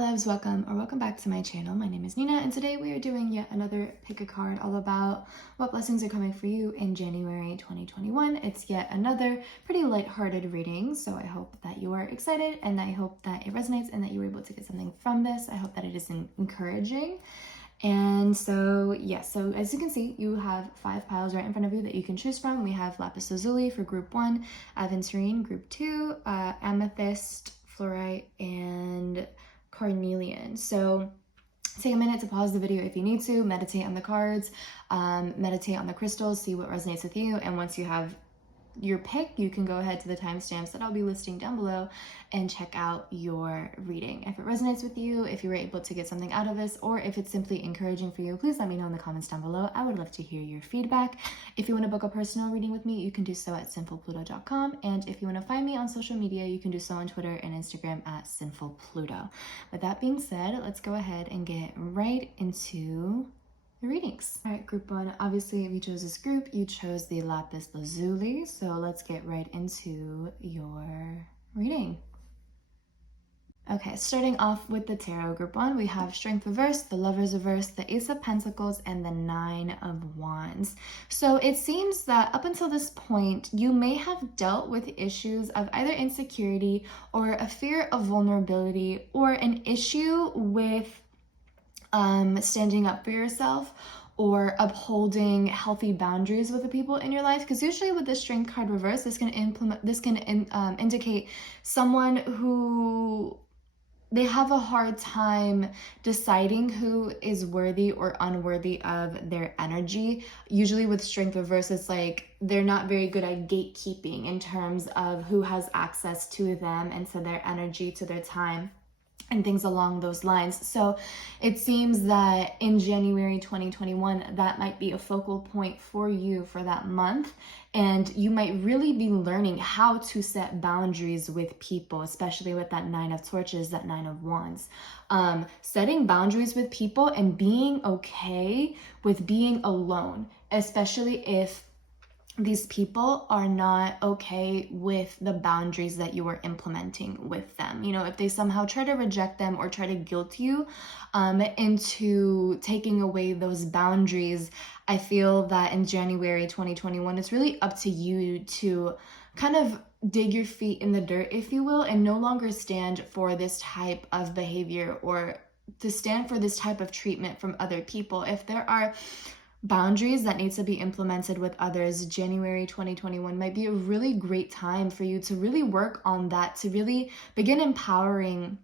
loves, welcome back to my channel. My name is Nina, and today we are doing yet another pick a card all about what blessings are coming for you in January 2021. It's yet another pretty lighthearted reading, so I hope that you are excited and I hope that it resonates and that you were able to get something from this. I hope that it is encouraging. And so so as you can see, you have 5 piles right in front of you that you can choose from. We have lapis lazuli for group 1, aventurine group 2, amethyst, fluorite, and carnelian. So take a minute to pause the video if you need to, meditate on the cards, meditate on the crystals, see what resonates with you, and once you have your pick, you can go ahead to the timestamps that I'll be listing down below and check out your reading. If it resonates with you, if you were able to get something out of this, or if it's simply encouraging for you, please let me know in the comments down below. I would love to hear your feedback. If you want to book a personal reading with me, you can do so at sinfulpluto.com. And if you want to find me on social media, you can do so on Twitter and Instagram at Sinfulpluto. With that being said, let's go ahead and get right into the readings. All right, group 1, obviously if you chose this group, you chose the lapis lazuli, so let's get right into your reading. Okay, starting off with the tarot group 1, we have Strength reversed, the Lovers reversed, the Ace of Pentacles, and the 9 of Wands. So it seems that up until this point, you may have dealt with issues of either insecurity or a fear of vulnerability or an issue with standing up for yourself or upholding healthy boundaries with the people in your life, because usually with the Strength card reverse, this can indicate someone who they have a hard time deciding who is worthy or unworthy of their energy. Usually with Strength reverse, it's like they're not very good at gatekeeping in terms of who has access to them and to their energy, to their time, and things along those lines. So it seems that in January 2021, that might be a focal point for you for that month. And you might really be learning how to set boundaries with people, especially with that 9 of torches, that 9 of wands. Setting boundaries with people and being okay with being alone, especially if these people are not okay with the boundaries that you are implementing with them. You know, if they somehow try to reject them or try to guilt you into taking away those boundaries, I feel that in January 2021, it's really up to you to kind of dig your feet in the dirt, if you will, and no longer stand for this type of behavior or to stand for this type of treatment from other people. If there are boundaries that need to be implemented with others, January 2021 might be a really great time for you to really work on that, to really begin empowering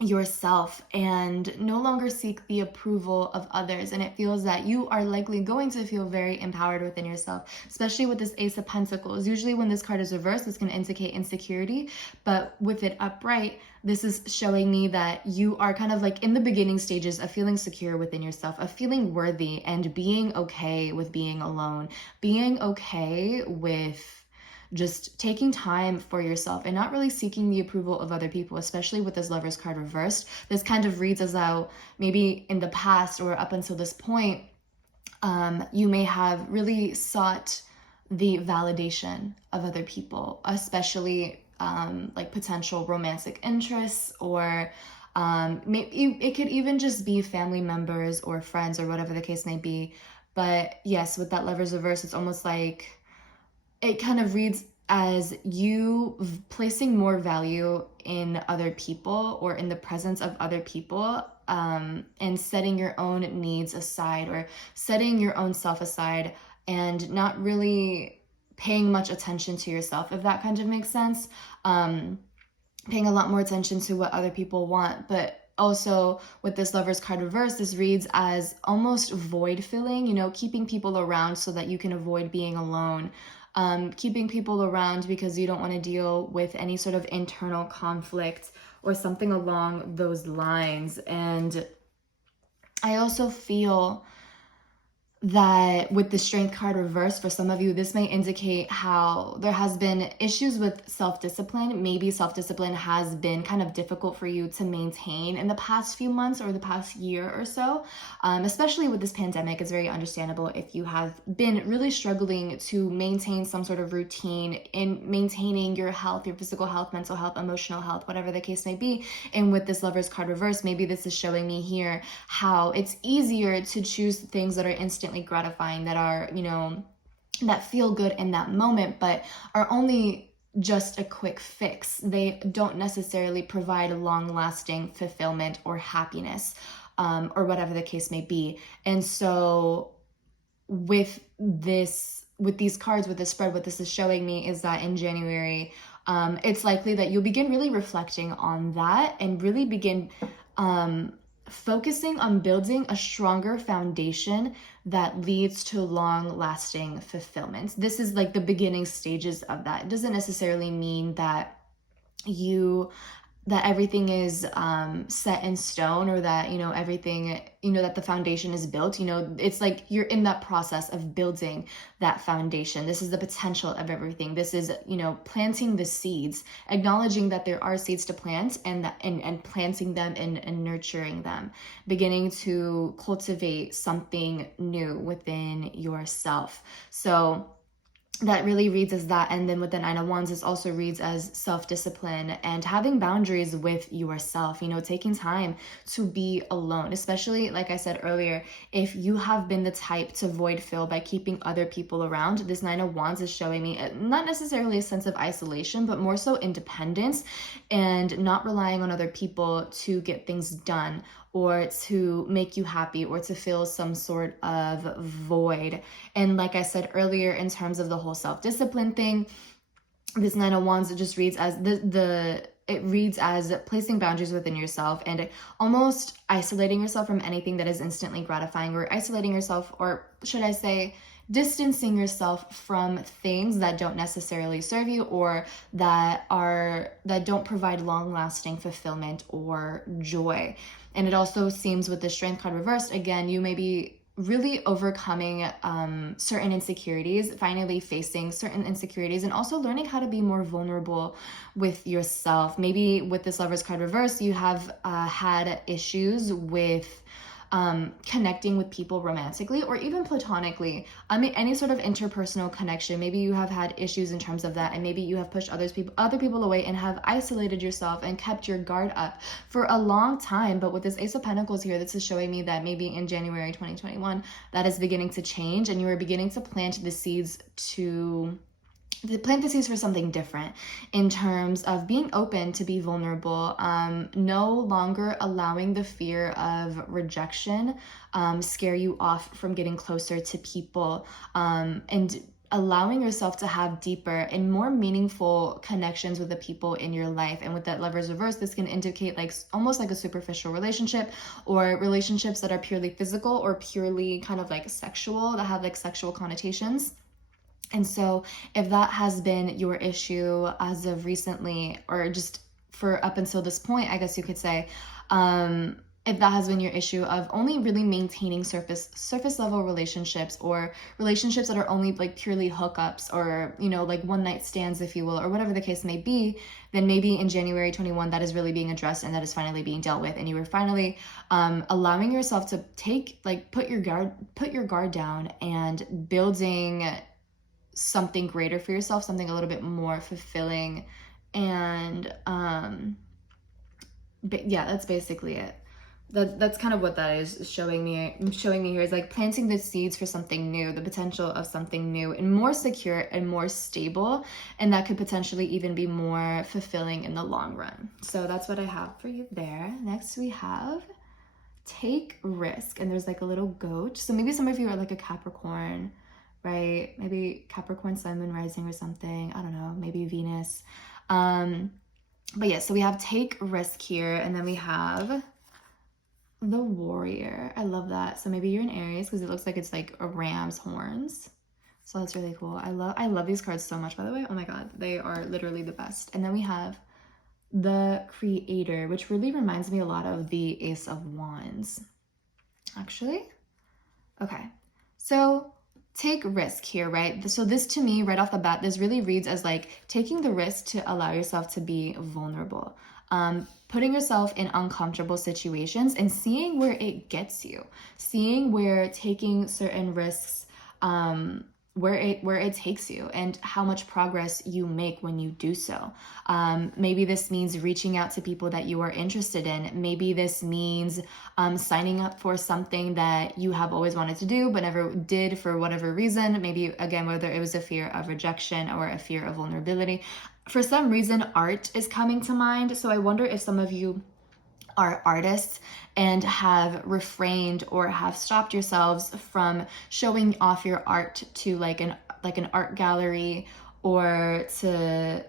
yourself and no longer seek the approval of others. And it feels that you are likely going to feel very empowered within yourself, especially with this Ace of Pentacles. Usually when this card is reversed, it's going to indicate insecurity, but with it upright, this is showing me that you are kind of like in the beginning stages of feeling secure within yourself, of feeling worthy and being okay with being alone, being okay with just taking time for yourself and not really seeking the approval of other people, especially with this Lovers card reversed. This kind of reads as though maybe in the past or up until this point, you may have really sought the validation of other people, especially like potential romantic interests, or maybe it could even just be family members or friends or whatever the case may be. But yes, with that Lovers reverse, it's almost like it kind of reads as you placing more value in other people or in the presence of other people, and setting your own needs aside or setting your own self aside and not really paying much attention to yourself, if that kind of makes sense. Paying a lot more attention to what other people want, but also with this Lovers card reverse, this reads as almost void filling, you know, keeping people around so that you can avoid being alone. Keeping people around because you don't want to deal with any sort of internal conflict or something along those lines. And I also feel that with the Strength card reversed, for some of you, this may indicate how there has been issues with self-discipline. Maybe self-discipline has been kind of difficult for you to maintain in the past few months or the past year or so. Especially with this pandemic, it's very understandable if you have been really struggling to maintain some sort of routine in maintaining your health, your physical health, mental health, emotional health, whatever the case may be. And with this Lovers card reversed, maybe this is showing me here how it's easier to choose things that are instantly gratifying, that are, that feel good in that moment, but are only just a quick fix. They don't necessarily provide long-lasting fulfillment or happiness, or whatever the case may be. And so with these cards, with this spread, what this is showing me is that in January, it's likely that you'll begin really reflecting on that and really begin focusing on building a stronger foundation that leads to long-lasting fulfillment. This is like the beginning stages of that. It doesn't necessarily mean that everything is set in stone, or that everything, that the foundation is built. It's like you're in that process of building that foundation. This is the potential of everything. This is planting the seeds, acknowledging that there are seeds to plant, and planting them and nurturing them, beginning to cultivate something new within yourself. So that really reads as that. And then with the Nine of Wands, this also reads as self-discipline and having boundaries with yourself, taking time to be alone, especially, like I said earlier, if you have been the type to void fill by keeping other people around. This Nine of Wands is showing me not necessarily a sense of isolation, but more so independence and not relying on other people to get things done, or to make you happy, or to fill some sort of void. And like I said earlier, in terms of the whole self-discipline thing, this Nine of Wands, it just reads as it reads as placing boundaries within yourself and almost isolating yourself from anything that is instantly gratifying, or isolating yourself, or should I say, distancing yourself from things that don't necessarily serve you, or that don't provide long-lasting fulfillment or joy. And it also seems with the Strength card reversed, again, you may be really overcoming certain insecurities, finally facing certain insecurities, and also learning how to be more vulnerable with yourself. Maybe with this Lovers card reversed, you have had issues with connecting with people romantically or even platonically. Any sort of interpersonal connection. Maybe you have had issues in terms of that, and maybe you have pushed other people away and have isolated yourself and kept your guard up for a long time. But with this Ace of Pentacles here, this is showing me that maybe in January 2021, that is beginning to change, and you are beginning to plant the seeds for something different, in terms of being open to be vulnerable, no longer allowing the fear of rejection scare you off from getting closer to people, and allowing yourself to have deeper and more meaningful connections with the people in your life. And with that Lovers reverse, this can indicate almost like a superficial relationship, or relationships that are purely physical or purely kind of like sexual, that have sexual connotations. And so if that has been your issue as of recently, or just for up until this point, I guess you could say, if that has been your issue of only really maintaining surface level relationships, or relationships that are only purely hookups, or one night stands, if you will, or whatever the case may be, then maybe in January 21 that is really being addressed, and that is finally being dealt with, and you were finally allowing yourself to put your guard down and building something greater for yourself, something a little bit more fulfilling. And but yeah, that's basically it. That's kind of what that is showing me here, is planting the seeds for something new, the potential of something new and more secure and more stable, and that could potentially even be more fulfilling in the long run. So that's what I have for you there. Next we have take risk, and there's a little goat. So maybe some of you are a Capricorn, right? Maybe Capricorn, Sun, Moon, Rising or something. I don't know, maybe Venus. But yeah, so we have take risk here, and then we have the Warrior. I love that. So maybe you're in Aries, because it looks like it's a ram's horns. So that's really cool. I love these cards so much, by the way. Oh my god, they are literally the best. And then we have the Creator, which really reminds me a lot of the Ace of Wands, actually. Okay. So take risk here, right? So this to me, right off the bat, this really reads as like taking the risk to allow yourself to be vulnerable. Putting yourself in uncomfortable situations and seeing where it gets you, seeing where taking certain risks, where it takes you and how much progress you make when you do so. Maybe this means reaching out to people that you are interested in. Maybe this means signing up for something that you have always wanted to do but never did for whatever reason. Maybe, again, whether it was a fear of rejection or a fear of vulnerability. For some reason, art is coming to mind. So I wonder if some of you are artists and have refrained or have stopped yourselves from showing off your art to like an art gallery, or to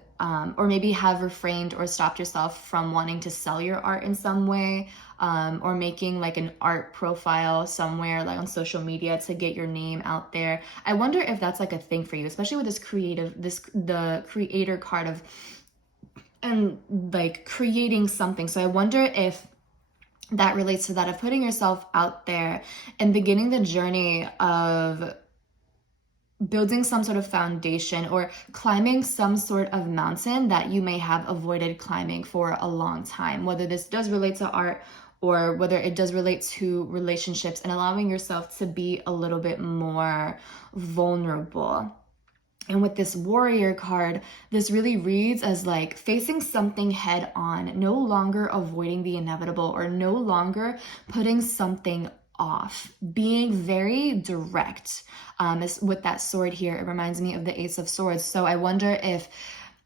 or maybe have refrained or stopped yourself from wanting to sell your art in some way, or making like an art profile somewhere like on social media to get your name out there. I wonder if that's like a thing for you, especially with the creator card of and like creating something. So I wonder if that relates to that, of putting yourself out there and beginning the journey of building some sort of foundation or climbing some sort of mountain that you may have avoided climbing for a long time, whether this does relate to art or whether it does relate to relationships, and allowing yourself to be a little bit more vulnerable. And with this warrior card, this really reads as like facing something head on, no longer avoiding the inevitable or no longer putting something off, being very direct. With that sword here, it reminds me of the Ace of Swords. So I wonder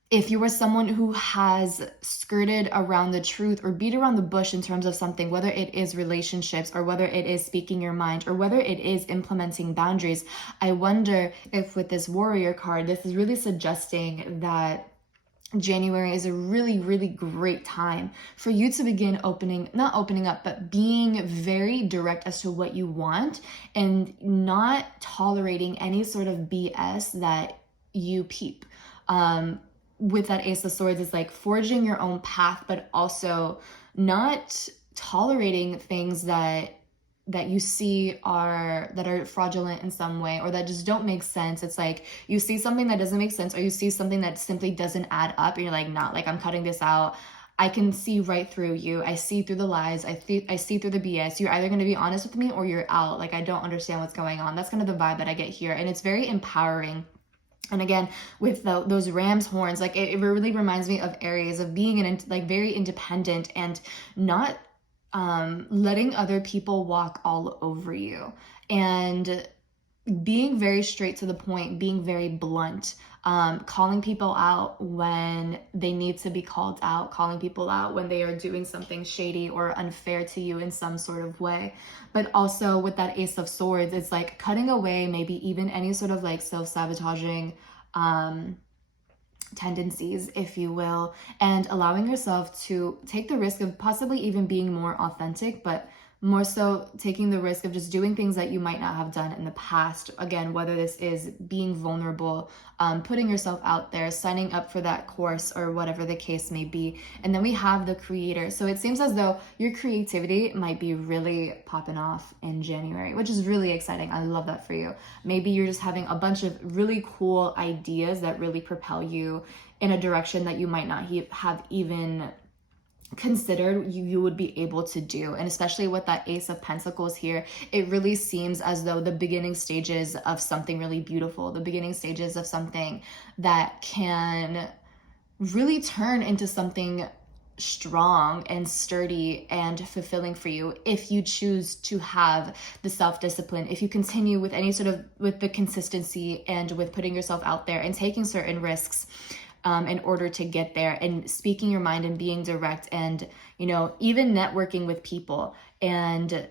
if you were someone who has skirted around the truth or beat around the bush in terms of something, whether it is relationships or whether it is speaking your mind or whether it is implementing boundaries, I wonder if with this warrior card, this is really suggesting that January is a really, really great time for you to begin not opening up, but being very direct as to what you want and not tolerating any sort of BS that you peep. With that Ace of Swords, is like forging your own path, but also not tolerating things that you see that are fraudulent in some way or that just don't make sense. It's like you see something that doesn't make sense, or you see something that simply doesn't add up, and you're like, nah, like I'm cutting this out. I can see right through you. I see through the lies. I see through the BS. You're either going to be honest with me or you're out. Like, I don't understand what's going on. That's kind of the vibe that I get here, and it's very empowering. And again, with those ram's horns, like it really reminds me of Aries, of being very independent and not letting other people walk all over you, and being very straight to the point, being very blunt, calling people out when they need to be called out, calling people out when they are doing something shady or unfair to you in some sort of way. But also with that Ace of Swords, it's like cutting away maybe even any sort of like self-sabotaging tendencies, if you will, and allowing yourself to take the risk of possibly even being more authentic, but more so taking the risk of just doing things that you might not have done in the past. Again, whether this is being vulnerable, putting yourself out there, signing up for that course, or whatever the case may be. And then we have the creator. So it seems as though your creativity might be really popping off in January, which is really exciting. I love that for you. Maybe you're just having a bunch of really cool ideas that really propel you in a direction that you might not have even considered you would be able to do. And especially with that Ace of Pentacles here, it really seems as though the beginning stages of something really beautiful, the beginning stages of something that can really turn into something strong and sturdy and fulfilling for you, if you choose to have the self-discipline, if you continue with with the consistency and with putting yourself out there and taking certain risks in order to get there, and speaking your mind and being direct, and, even networking with people and,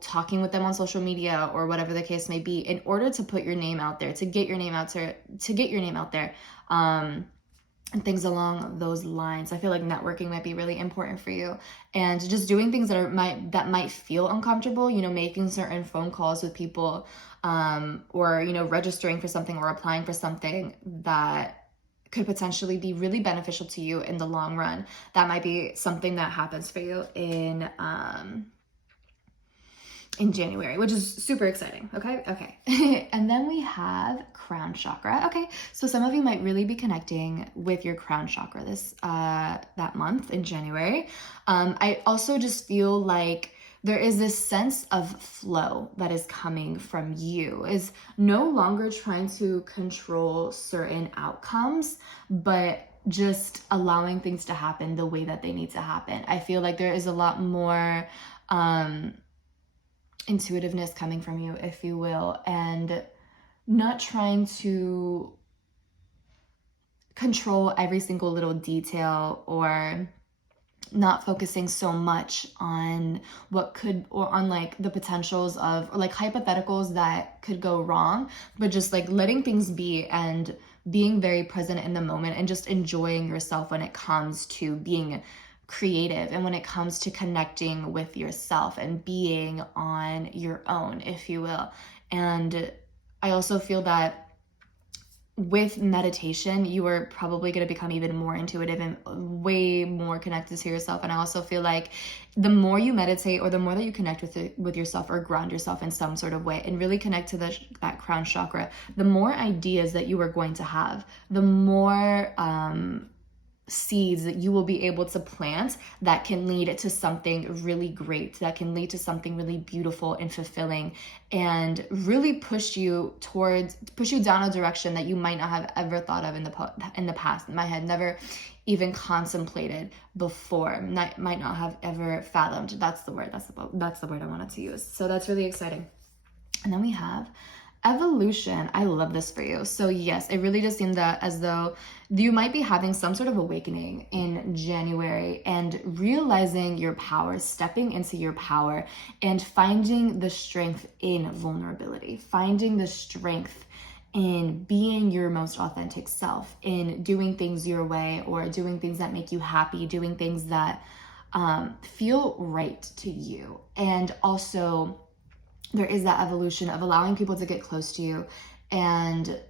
talking with them on social media or whatever the case may be, in order to put your name out there, to get your name out there, and things along those lines. I feel like networking might be really important for you, and just doing things that might feel uncomfortable, making certain phone calls with people, or, registering for something or applying for something that could potentially be really beneficial to you in the long run. That might be something that happens for you in in January, which is super exciting. Okay. And then we have crown chakra. Okay, so some of you might really be connecting with your crown chakra this that month in January. I also just feel like there is this sense of flow that is coming from you, is no longer trying to control certain outcomes, but just allowing things to happen the way that they need to happen. I feel like there is a lot more intuitiveness coming from you, if you will, and not trying to control every single little detail, or not focusing so much on what could, or on like the potentials of, or like hypotheticals that could go wrong, but just like letting things be and being very present in the moment and just enjoying yourself when it comes to being creative and when it comes to connecting with yourself and being on your own, if you will. And I also feel that with meditation, you are probably going to become even more intuitive and way more connected to yourself. And I also feel like the more you meditate, or the more that you connect with yourself, or ground yourself in some sort of way and really connect to that crown chakra, the more ideas that you are going to have, the more seeds that you will be able to plant that can lead to something really great, that can lead to something really beautiful and fulfilling, and really push you down a direction that you might not have ever thought of in the past, might have never even contemplated before, might not have ever fathomed. That's the word I wanted to use. So that's really exciting. And then we have evolution. I love this for you. So yes, it really does seem that as though you might be having some sort of awakening in January and realizing your power, stepping into your power, and finding the strength in vulnerability, finding the strength in being your most authentic self, in doing things your way, or doing things that make you happy, doing things that feel right to you. And also, there is that evolution of allowing people to get close to you and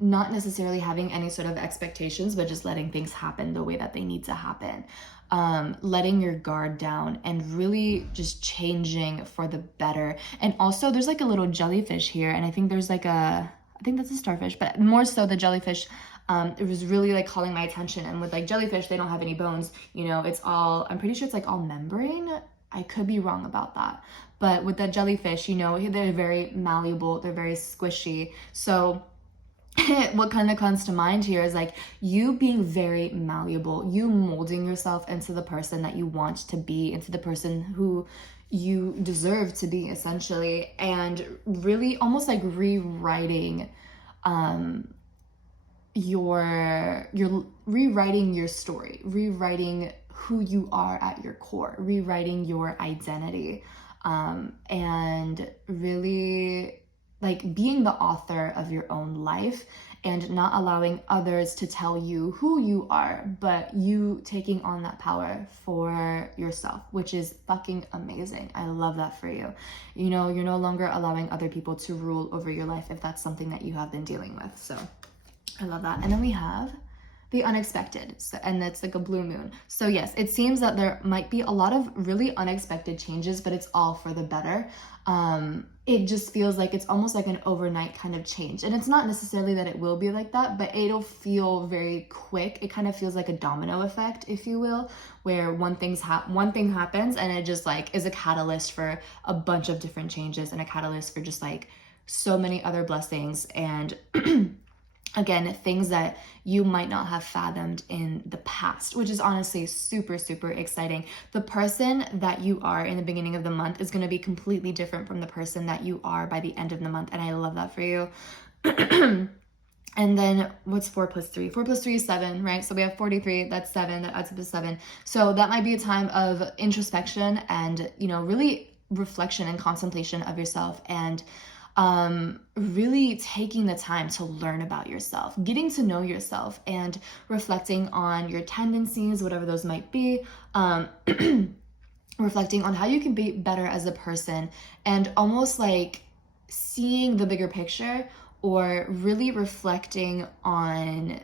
not necessarily having any sort of expectations, but just letting things happen the way that they need to happen. Letting your guard down and really just changing for the better. And also there's like a little jellyfish here, and I think there's like I think that's a starfish, but more so the jellyfish. It was really like calling my attention. And with like jellyfish, they don't have any bones, it's all, I'm pretty sure it's like all membrane. I could be wrong about that. But with the jellyfish, they're very malleable, they're very squishy. So what kind of comes to mind here is like you being very malleable, you molding yourself into the person that you want to be, into the person who you deserve to be, essentially, and really almost like rewriting you're rewriting your story, rewriting who you are at your core, rewriting your identity, and really like being the author of your own life, and not allowing others to tell you who you are, but you taking on that power for yourself, which is fucking amazing. I love that for you. You're no longer allowing other people to rule over your life if that's something that you have been dealing with. So I love that. And then we have the unexpected, and that's like a blue moon. So yes, it seems that there might be a lot of really unexpected changes, but it's all for the better. It just feels like it's almost like an overnight kind of change. And it's not necessarily that it will be like that, but it'll feel very quick. It kind of feels like a domino effect, if you will, where one thing happens and it just like is a catalyst for a bunch of different changes, and a catalyst for just like so many other blessings, and again, things that you might not have fathomed in the past, which is honestly super, super exciting. The person that you are in the beginning of the month is going to be completely different from the person that you are by the end of the month. And I love that for you. And then what's 4 plus 3? 4 plus 3 is 7, right? So we have 43, that's 7, that adds up to 7. So that might be a time of introspection and, really reflection and contemplation of yourself, and really taking the time to learn about yourself, getting to know yourself, and reflecting on your tendencies, whatever those might be, reflecting on how you can be better as a person, and almost like seeing the bigger picture, or really reflecting on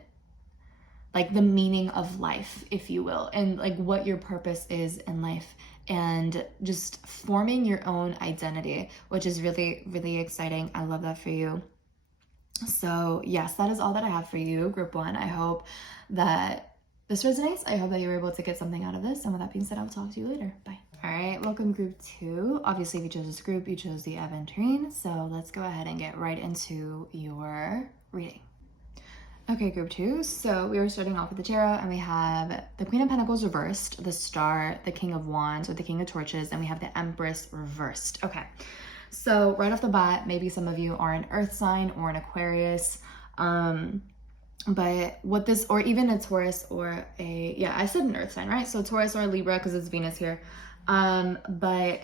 like the meaning of life, if you will, and like what your purpose is in life, and just forming your own identity, which is really, really exciting. I love that for you. So yes, that is all that I have for you, group 1. I hope that this resonates. I hope that you were able to get something out of this. And with that being said, I'll talk to you later. Bye. All right, welcome group 2. Obviously, if you chose this group, you chose the Aventurine. So let's go ahead and get right into your reading. Okay, group 2. So we are starting off with the tarot, and we have the Queen of Pentacles reversed, the Star, the King of Wands, or the King of Torches, and we have the Empress reversed. Okay, so right off the bat, maybe some of you are an Earth sign or an Aquarius, but what this, or even a Taurus or a, yeah, I said an Earth sign, right? So Taurus or a Libra, because it's Venus here. But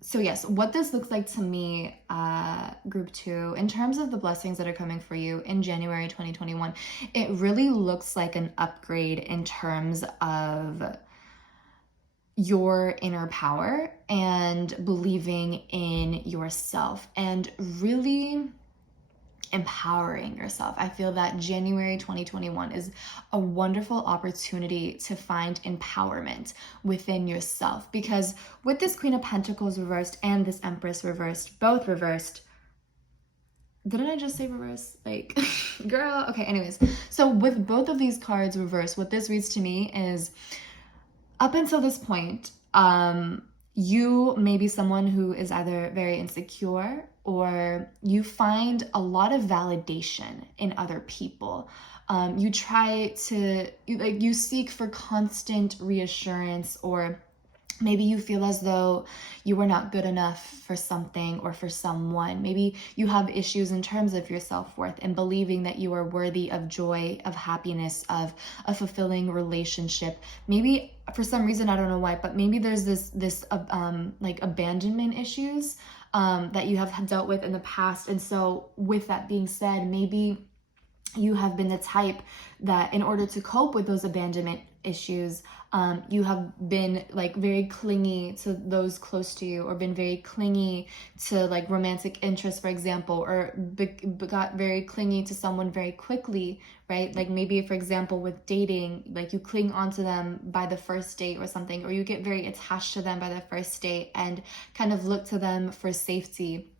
so yes, what this looks like to me, group 2, in terms of the blessings that are coming for you in January 2021, it really looks like an upgrade in terms of your inner power and believing in yourself and really empowering yourself. I feel that January 2021 is a wonderful opportunity to find empowerment within yourself, because with this Queen of Pentacles reversed and this Empress reversed, both reversed, didn't I just say reverse? Like, girl, okay, anyways. So with both of these cards reversed, what this reads to me is, up until this point, you may be someone who is either very insecure, or you find a lot of validation in other people. You try to, you seek for constant reassurance, or maybe you feel as though you are not good enough for something or for someone. Maybe you have issues in terms of your self-worth and believing that you are worthy of joy, of happiness, of a fulfilling relationship. Maybe for some reason, I don't know why, but maybe there's this like abandonment issues that you have dealt with in the past. And so with that being said, maybe you have been the type that in order to cope with those abandonment issues, you have been like very clingy to those close to you, or been very clingy to like romantic interest, for example, or got very clingy to someone very quickly, right? Like maybe, for example, with dating, like you cling onto them by the first date or something, or you get very attached to them by the first date and kind of look to them for safety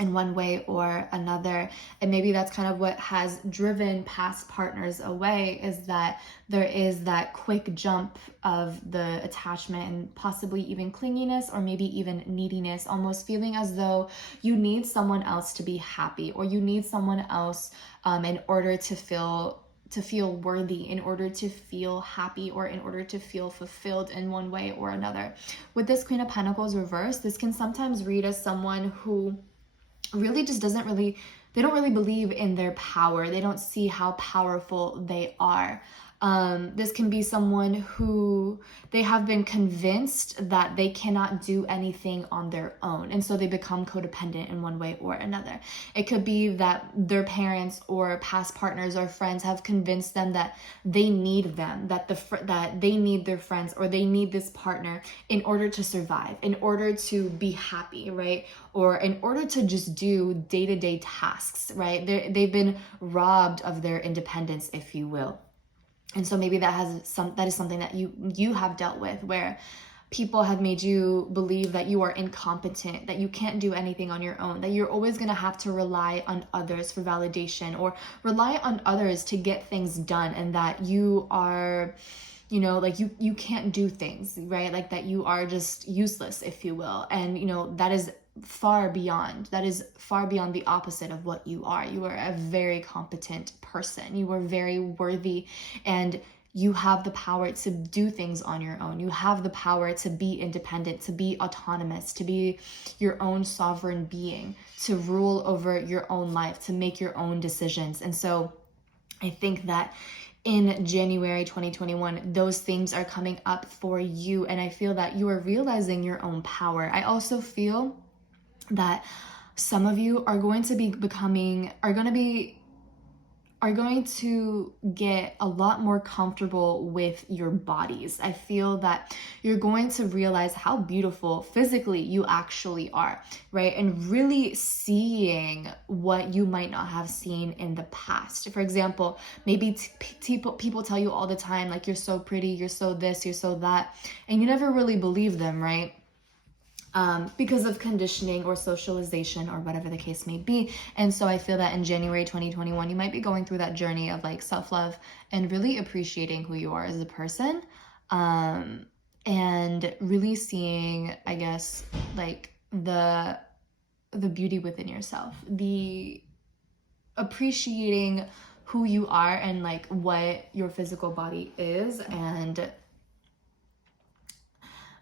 in one way or another. And maybe that's kind of what has driven past partners away, is that there is that quick jump of the attachment and possibly even clinginess, or maybe even neediness, almost feeling as though you need someone else to be happy, or you need someone else in order to feel worthy, in order to feel happy, or in order to feel fulfilled in one way or another. With this Queen of Pentacles reversed, this can sometimes read as someone who really just they don't really believe in their power. They don't see how powerful they are. This can be someone who they have been convinced that they cannot do anything on their own, and so they become codependent in one way or another. It could be that their parents or past partners or friends have convinced them that they need them, that that they need their friends, or they need this partner in order to survive, in order to be happy, right? Or in order to just do day-to-day tasks, right? They've been robbed of their independence, if you will. And so maybe that is something that you have dealt with, where people have made you believe that you are incompetent, that you can't do anything on your own, that you're always going to have to rely on others for validation, or rely on others to get things done, and that you are, like you can't do things, right? Like that you are just useless, if you will. And that is far beyond the opposite of what you are. You are a very competent person. You are very worthy, and you have the power to do things on your own. You have the power to be independent, to be autonomous, to be your own sovereign being, to rule over your own life, to make your own decisions. And so I think that in January 2021, those things are coming up for you, and I feel that you are realizing your own power. I also feel that some of you are going to be are going to get a lot more comfortable with your bodies. I feel that you're going to realize how beautiful physically you actually are, right? And really seeing what you might not have seen in the past. For example, maybe people tell you all the time, like, you're so pretty, you're so this, you're so that, and you never really believe them, right? Because of conditioning or socialization or whatever the case may be. And so I feel that in January 2021, you might be going through that journey of like self-love and really appreciating who you are as a person, and really seeing, I guess, like the beauty within yourself, the appreciating who you are and like what your physical body is, and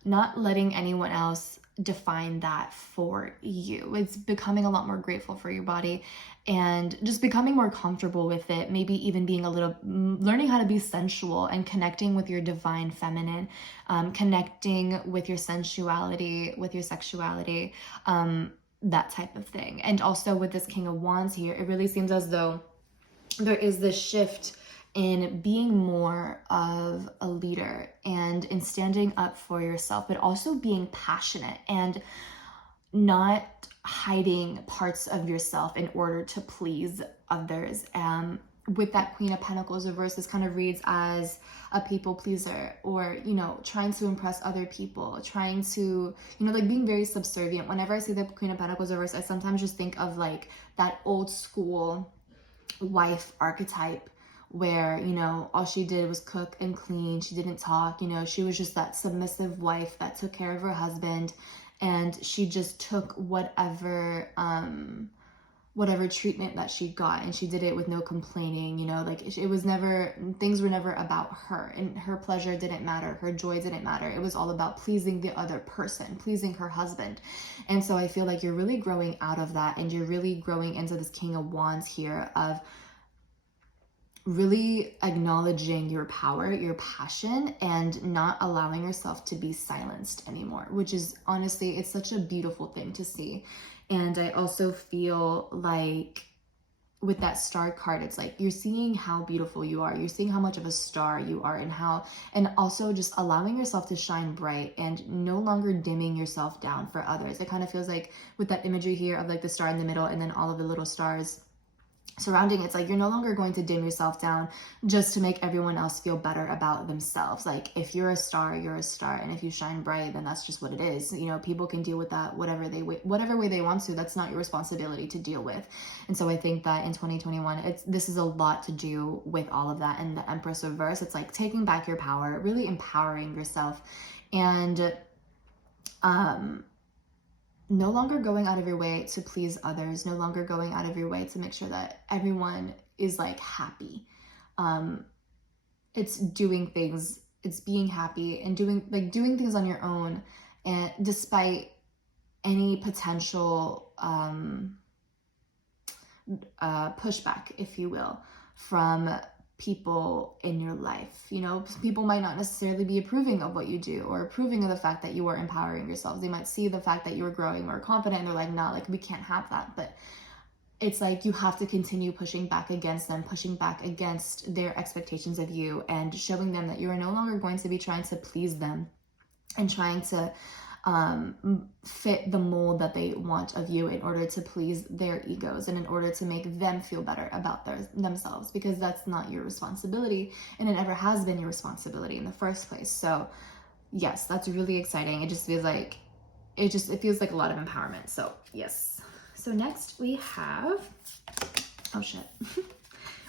not letting anyone else define that for you. It's becoming a lot more grateful for your body and just becoming more comfortable with it. Maybe even being learning how to be sensual and connecting with your divine feminine, connecting with your sensuality, with your sexuality, that type of thing. And also with this King of Wands here, it really seems as though there is this shift in being more of a leader and in standing up for yourself, but also being passionate and not hiding parts of yourself in order to please others. With that Queen of Pentacles reverse, this kind of reads as a people pleaser, or, you know, trying to impress other people, trying to, you know, like being very subservient. Whenever I see the Queen of Pentacles reverse, I sometimes just think of like that old school wife archetype where, you know, all she did was cook and clean. She didn't talk, you know, she was just that submissive wife that took care of her husband, and she just took whatever treatment that she got, and she did it with no complaining, you know, like it was never, things were never about her, and her pleasure didn't matter, her joy didn't matter. It was all about pleasing the other person, pleasing her husband. And so I feel like you're really growing out of that, and you're really growing into this King of Wands here of really acknowledging your power, your passion, and not allowing yourself to be silenced anymore, which is honestly, it's such a beautiful thing to see. And I also feel like with that star card, it's like you're seeing how beautiful you are. You're seeing how much of a star you are, and also just allowing yourself to shine bright and no longer dimming yourself down for others. It kind of feels like with that imagery here of like the star in the middle and then all of the little stars surrounding, it's like you're no longer going to dim yourself down just to make everyone else feel better about themselves. Like if you're a star, you're a star, and if you shine bright, then that's just what it is. You know, people can deal with that whatever way they want to. That's not your responsibility to deal with. And so I think that in 2021, this is a lot to do with all of that. And the Empress reverse, it's like taking back your power, really empowering yourself, and no longer going out of your way to please others, no longer going out of your way to make sure that everyone is like happy. It's doing things, it's being happy and doing things on your own, and despite any potential pushback, if you will, from people in your life. You know, people might not necessarily be approving of what you do or approving of the fact that you are empowering yourselves. They might see the fact that you're growing more confident and they're like, nah, like we can't have that. But it's like you have to continue pushing back against them, pushing back against their expectations of you, and showing them that you are no longer going to be trying to please them and trying to fit the mold that they want of you in order to please their egos and in order to make them feel better about themselves, because that's not your responsibility, and it never has been your responsibility in the first place. So yes, that's really exciting. It just feels like it feels like a lot of empowerment. So yes. So next we have, oh shit,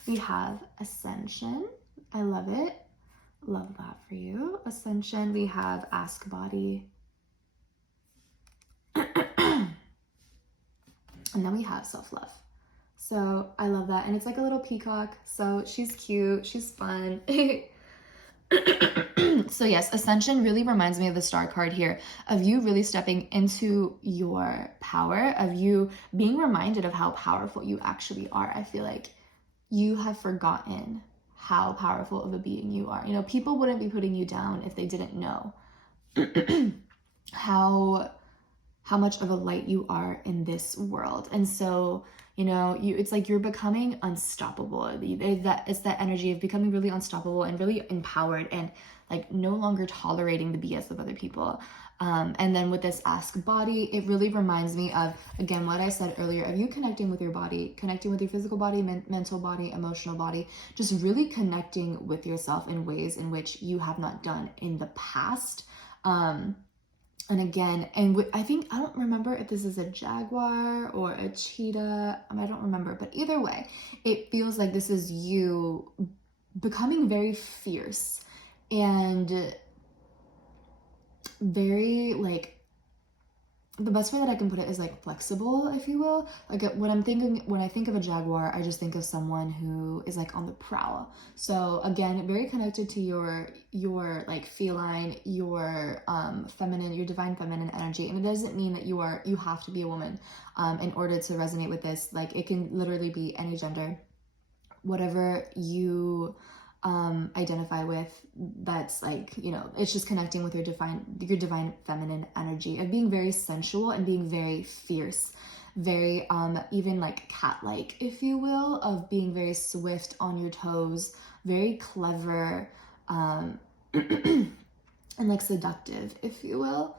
we have Ascension. I love it. Love that for you. Ascension, we have Ask Body. And then we have Self-Love. So I love that. And it's like a little peacock. So she's cute. She's fun. So yes, Ascension really reminds me of the star card here, of you really stepping into your power, of you being reminded of how powerful you actually are. I feel like you have forgotten how powerful of a being you are. You know, people wouldn't be putting you down if they didn't know how much of a light you are in this world. And so You know, it's like you're becoming unstoppable. It's that energy of becoming really unstoppable and really empowered, and like no longer tolerating the BS of other people. And then with this ask body, it really reminds me of, again, what I said earlier, of you connecting with your body, connecting with your physical body, mental body, emotional body, just really connecting with yourself in ways in which you have not done in the past. And again, I think, I don't remember if this is a jaguar or a cheetah. I don't remember, but either way, it feels like this is you becoming very fierce and very, like, the best way that I can put it is like flexible, if you will. Like when I think of a jaguar, I just think of someone who is like on the prowl. So again, very connected to your like feline, your feminine, your divine feminine energy. And it doesn't mean that you have to be a woman in order to resonate with this. Like it can literally be any gender, whatever you identify with. That's like, you know, it's just connecting with your divine feminine energy of being very sensual and being very fierce, very even like cat-like, if you will, of being very swift on your toes, very clever, and like seductive, if you will,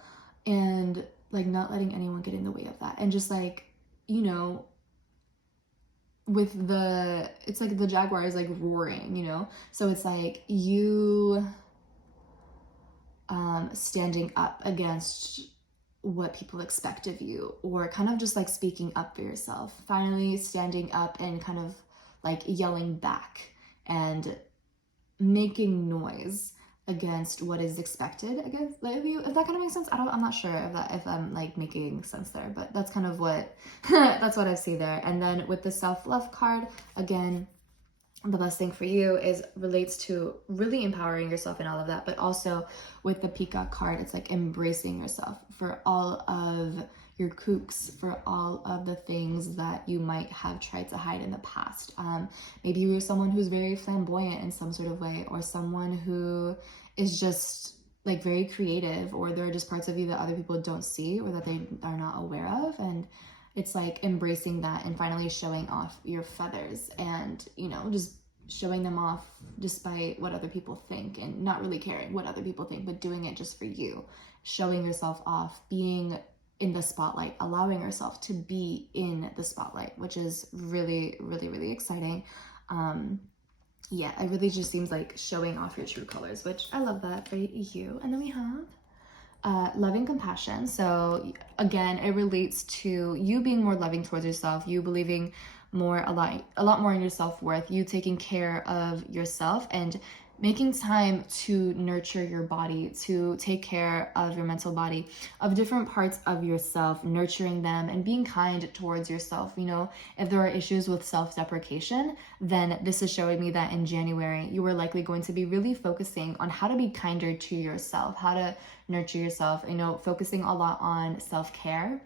and like not letting anyone get in the way of that. And just like, you know, it's like the jaguar is like roaring, you know? So it's like you standing up against what people expect of you, or kind of just like speaking up for yourself, finally standing up and kind of like yelling back and making noise against what is expected against like you, if that kind of makes sense. I'm not sure if I'm like making sense there, but that's kind of what that's what I see there. And then with the self-love card, again, the best thing for you relates to really empowering yourself and all of that, but also with the peacock card, it's like embracing yourself for all of your kooks, for all of the things that you might have tried to hide in the past. Maybe you're someone who's very flamboyant in some sort of way, or someone who is just like very creative, or there are just parts of you that other people don't see or that they are not aware of. And it's like embracing that and finally showing off your feathers, and, you know, just showing them off despite what other people think, and not really caring what other people think, but doing it just for you, showing yourself off, being in the spotlight, allowing yourself to be in the spotlight, which is really, really, really exciting. Yeah, it really just seems like showing off your true colors, which I love that for you. And then we have loving compassion. So again, it relates to you being more loving towards yourself, you believing a lot more in your self-worth, you taking care of yourself and making time to nurture your body, to take care of your mental body, of different parts of yourself, nurturing them and being kind towards yourself. You know, if there are issues with self-deprecation, then this is showing me that in January, you are likely going to be really focusing on how to be kinder to yourself, how to nurture yourself, you know, focusing a lot on self-care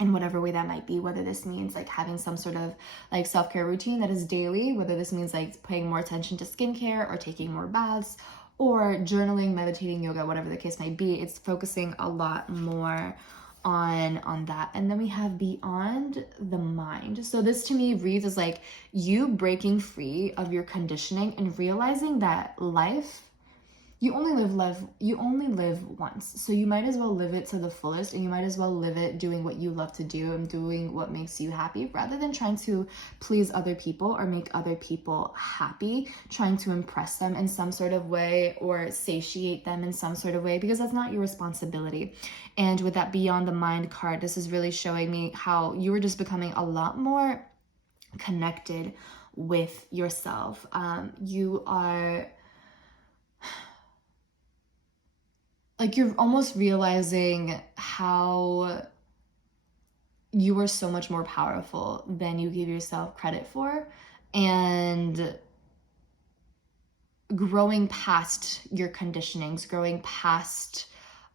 in whatever way that might be, whether this means like having some sort of like self-care routine that is daily, whether this means like paying more attention to skincare or taking more baths or journaling, meditating, yoga, whatever the case might be. It's focusing a lot more on that. And then we have beyond the mind. So this to me reads as like you breaking free of your conditioning and realizing that life, you only live once, so you might as well live it to the fullest, and you might as well live it doing what you love to do and doing what makes you happy, rather than trying to please other people or make other people happy, trying to impress them in some sort of way or satiate them in some sort of way, because that's not your responsibility. And with that beyond the mind card, this is really showing me how you are just becoming a lot more connected with yourself. You are like, you're almost realizing how you are so much more powerful than you give yourself credit for, and growing past your conditionings, growing past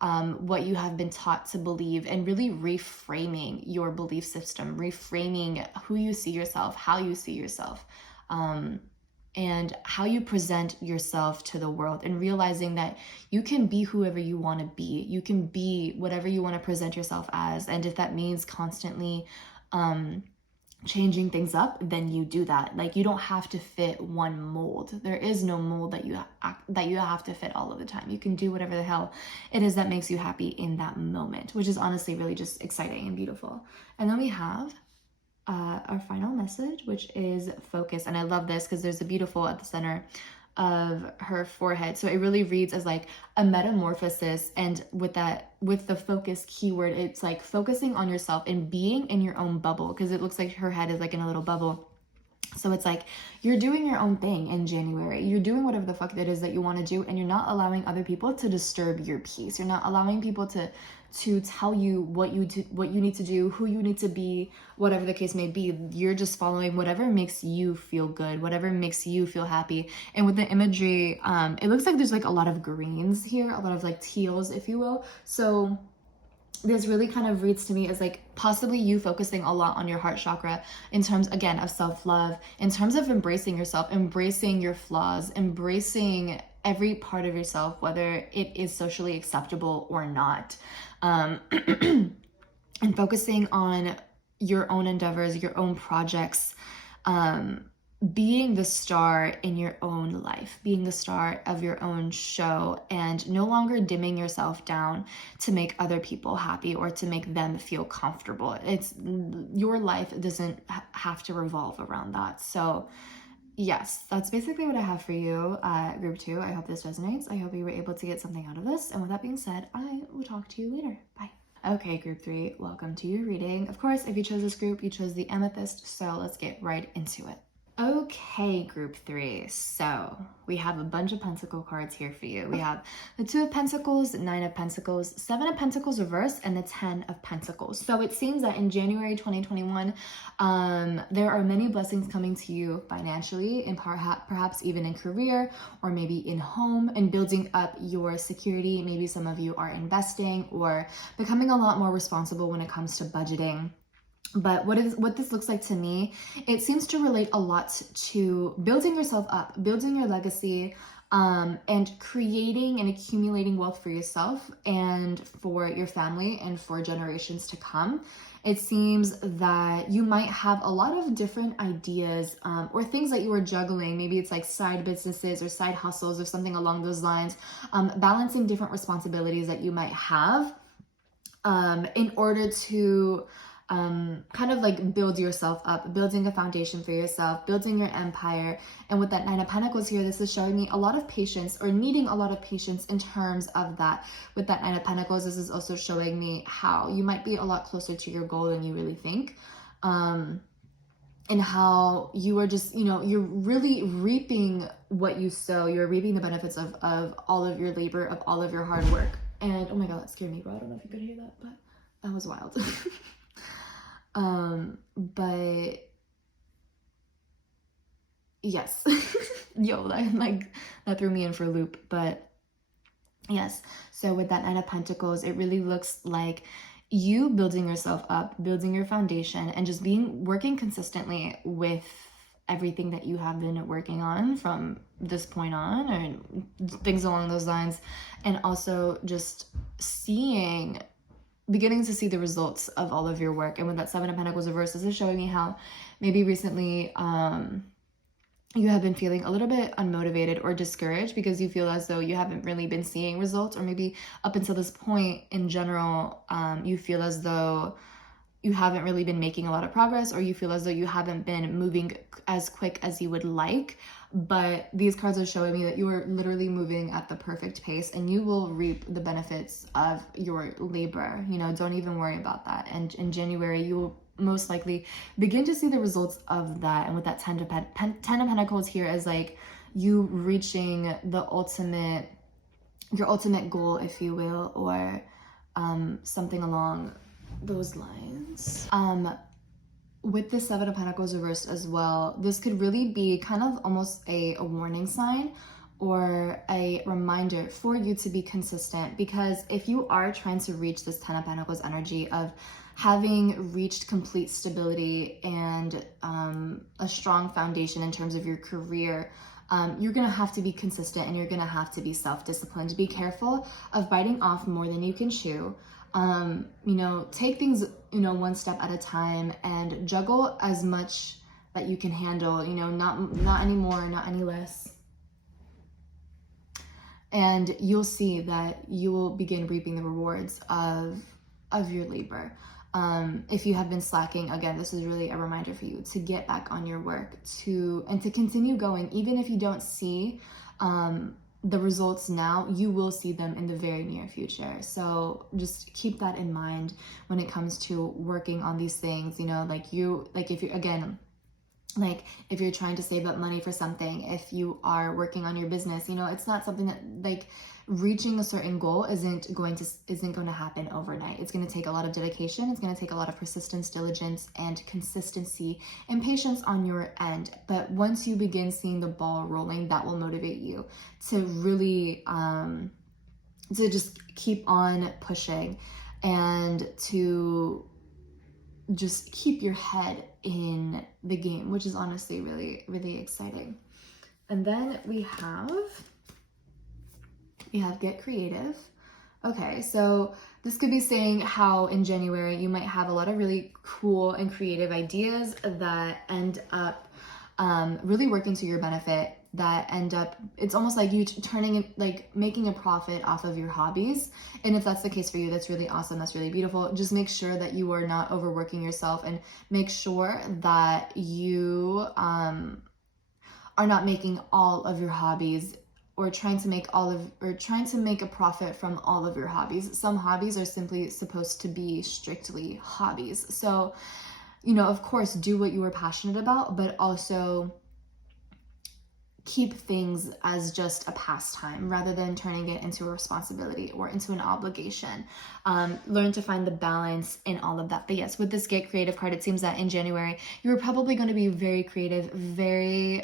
what you have been taught to believe, and really reframing your belief system, reframing who you see yourself, how you see yourself, and how you present yourself to the world, and realizing that you can be whoever you want to be. You can be whatever you want to present yourself as. And if that means constantly changing things up, then you do that. Like, you don't have to fit one mold. There is no mold that you have to fit all of the time. You can do whatever the hell it is that makes you happy in that moment, which is honestly really just exciting and beautiful. And then we have our final message, which is focus. And I love this because there's a beautiful at the center of her forehead. So it really reads as like a metamorphosis. And with the focus keyword, it's like focusing on yourself and being in your own bubble, because it looks like her head is like in a little bubble. So it's like you're doing your own thing in January. You're doing whatever the fuck it is that you want to do, and you're not allowing other people to disturb your peace. You're not allowing people to tell you what you need to do, who you need to be, whatever the case may be. You're just following whatever makes you feel good, whatever makes you feel happy. And with the imagery, it looks like there's like a lot of greens here, a lot of like teals, if you will. So this really kind of reads to me as like possibly you focusing a lot on your heart chakra in terms, again, of self-love, in terms of embracing yourself, embracing your flaws, embracing every part of yourself, whether it is socially acceptable or not. And focusing on your own endeavors, your own projects, being the star in your own life, being the star of your own show, and no longer dimming yourself down to make other people happy or to make them feel comfortable. It's your life doesn't have to revolve around that. So yes, that's basically what I have for you, group 2. I hope this resonates. I hope you were able to get something out of this. And with that being said, I will talk to you later. Bye. Okay, group 3, welcome to your reading. Of course, if you chose this group, you chose the amethyst. So let's get right into it. Okay, group 3, so we have a bunch of pentacle cards here for you. We have the 2 of Pentacles, 9 of Pentacles, 7 of Pentacles reversed, and the 10 of Pentacles. So it seems that in January 2021, there are many blessings coming to you financially, and perhaps even in career, or maybe in home, and building up your security. Maybe some of you are investing or becoming a lot more responsible when it comes to budgeting. But what this looks like to me, it seems to relate a lot to building yourself up, building your legacy, and creating and accumulating wealth for yourself and for your family and for generations to come. It seems that you might have a lot of different ideas or things that you are juggling. Maybe it's like side businesses or side hustles or something along those lines, balancing different responsibilities that you might have in order to kind of like build yourself up, building a foundation for yourself, building your empire. And with that 9 of Pentacles here, this is showing me a lot of patience, or needing a lot of patience in terms of that. With that 9 of Pentacles, this is also showing me how you might be a lot closer to your goal than you really think. And how you are just, you're really reaping what you sow. You're reaping the benefits of all of your labor, of all of your hard work. And oh my God, that scared me, bro. I don't know if you could hear that, but that was wild. But yes, that threw me in for a loop. But yes, so with that 9 of Pentacles, it really looks like you building yourself up, building your foundation, and just working consistently with everything that you have been working on from this point on, or things along those lines. And also just beginning to see the results of all of your work. And with that 7 of Pentacles reversed, this is showing me how maybe recently you have been feeling a little bit unmotivated or discouraged because you feel as though you haven't really been seeing results, or maybe up until this point in general, you feel as though you haven't really been making a lot of progress, or you feel as though you haven't been moving as quick as you would like. But these cards are showing me that you are literally moving at the perfect pace, and you will reap the benefits of your labor. Don't even worry about that. And in January, you will most likely begin to see the results of that. And with that 10 of Pentacles here is like you reaching your ultimate goal, if you will, or something along those lines. With the 7 of Pentacles reversed as well, this could really be kind of almost a warning sign or a reminder for you to be consistent. Because if you are trying to reach this 10 of Pentacles energy of having reached complete stability and a strong foundation in terms of your career, you're going to have to be consistent, and you're going to have to be self-disciplined. Be careful of biting off more than you can chew. You know, take things, you know, one step at a time and juggle as much that you can handle, you know, not any more, not any less. And you'll see that you will begin reaping the rewards of your labor. If you have been slacking, again, this is really a reminder for you to get back on your work, and to continue going. Even if you don't see the results now, you will see them in the very near future. So just keep that in mind when it comes to working on these things. You know, like if you, again, like if you're trying to save up money for something, if you are working on your business, you know, it's not something that, like, reaching a certain goal isn't going to happen overnight. It's going to take a lot of dedication. It's going to take a lot of persistence, diligence, and consistency and patience on your end. But once you begin seeing the ball rolling, that will motivate you to really to just keep on pushing and to just keep your head in the game, which is honestly really, really exciting. And then we have get creative. Okay, so this could be saying how in January you might have a lot of really cool and creative ideas that end up really working to your benefit, that end up, it's almost like you turning it, like making a profit off of your hobbies. And if that's the case for you, that's really awesome. That's really beautiful. Just make sure that you are not overworking yourself, and make sure that you are not making all of your hobbies, or trying to make a profit from all of your hobbies. Some hobbies are simply supposed to be strictly hobbies. So, you know, of course, do what you are passionate about, but also keep things as just a pastime rather than turning it into a responsibility or into an obligation. Learn to find the balance in all of that. But yes, with this Get Creative card, it seems that in January, you're probably going to be very creative, very,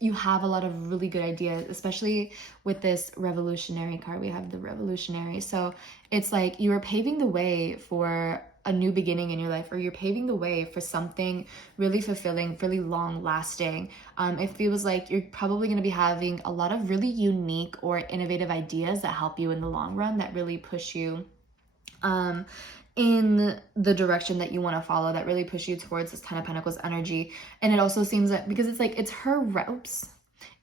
you have a lot of really good ideas, especially with this revolutionary card. We have the revolutionary. So it's like you are paving the way for a new beginning in your life, or you're paving the way for something really fulfilling, really long lasting. It feels like you're probably going to be having a lot of really unique or innovative ideas that help you in the long run, that really push you in the direction that you want to follow, that really push you towards this Ten of Pentacles energy. And it also seems that, because it's like, it's her ropes.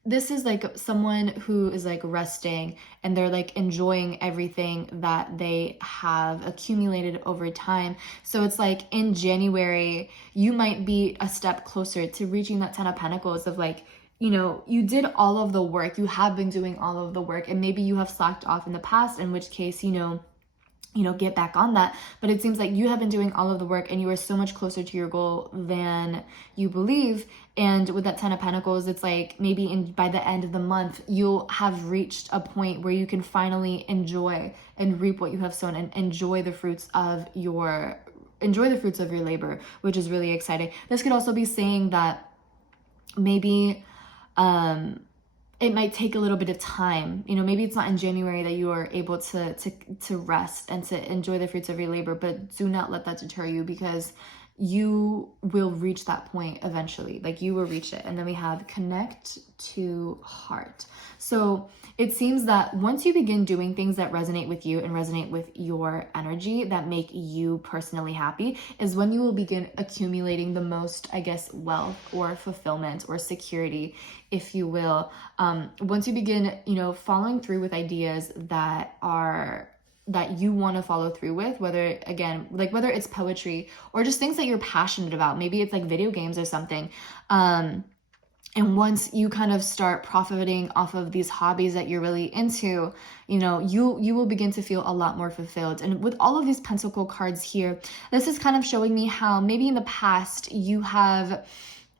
This is like someone who is like resting, and they're like enjoying everything that they have accumulated over time. So it's like in January, you might be a step closer to reaching that Ten of Pentacles of like, you know, you did all of the work, you have been doing all of the work, and maybe you have slacked off in the past, in which case, you know, get back on that. But it seems like you have been doing all of the work, and you are so much closer to your goal than you believe. And with that Ten of Pentacles, it's like maybe by the end of the month, you'll have reached a point where you can finally enjoy and reap what you have sown, and enjoy the fruits of your labor, which is really exciting. This could also be saying that maybe it might take a little bit of time. You know, maybe it's not in January that you are able to rest and to enjoy the fruits of your labor, but do not let that deter you, because you will reach that point eventually. Like, you will reach it. And then we have connect to heart. So it seems that once you begin doing things that resonate with you and resonate with your energy, that make you personally happy, is when you will begin accumulating the most, I guess, wealth or fulfillment or security, if you will. Once you begin, you know, following through with ideas that you want to follow through with, whether it's poetry or just things that you're passionate about. Maybe it's like video games or something. And once you kind of start profiting off of these hobbies that you're really into, you know, you will begin to feel a lot more fulfilled. And with all of these pentacle cards here, this is kind of showing me how maybe in the past you have,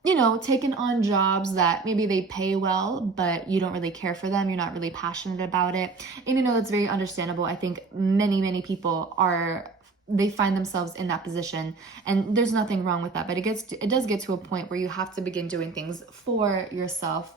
you know, taken on jobs that maybe they pay well, but you don't really care for them. You're not really passionate about it. And, you know, that's very understandable. I think many people they find themselves in that position, and there's nothing wrong with that. But it does get to a point where you have to begin doing things for yourself,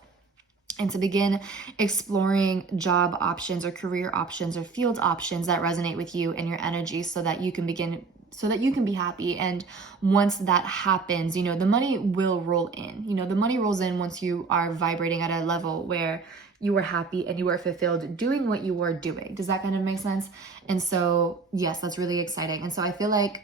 and to begin exploring job options or career options or field options that resonate with you and your energy, so that you can be happy. And once that happens, you know, the money will roll in. You know, the money rolls in once you are vibrating at a level where you were happy and you were fulfilled doing what you were doing. Does that kind of make sense? And so, yes, that's really exciting. And so I feel like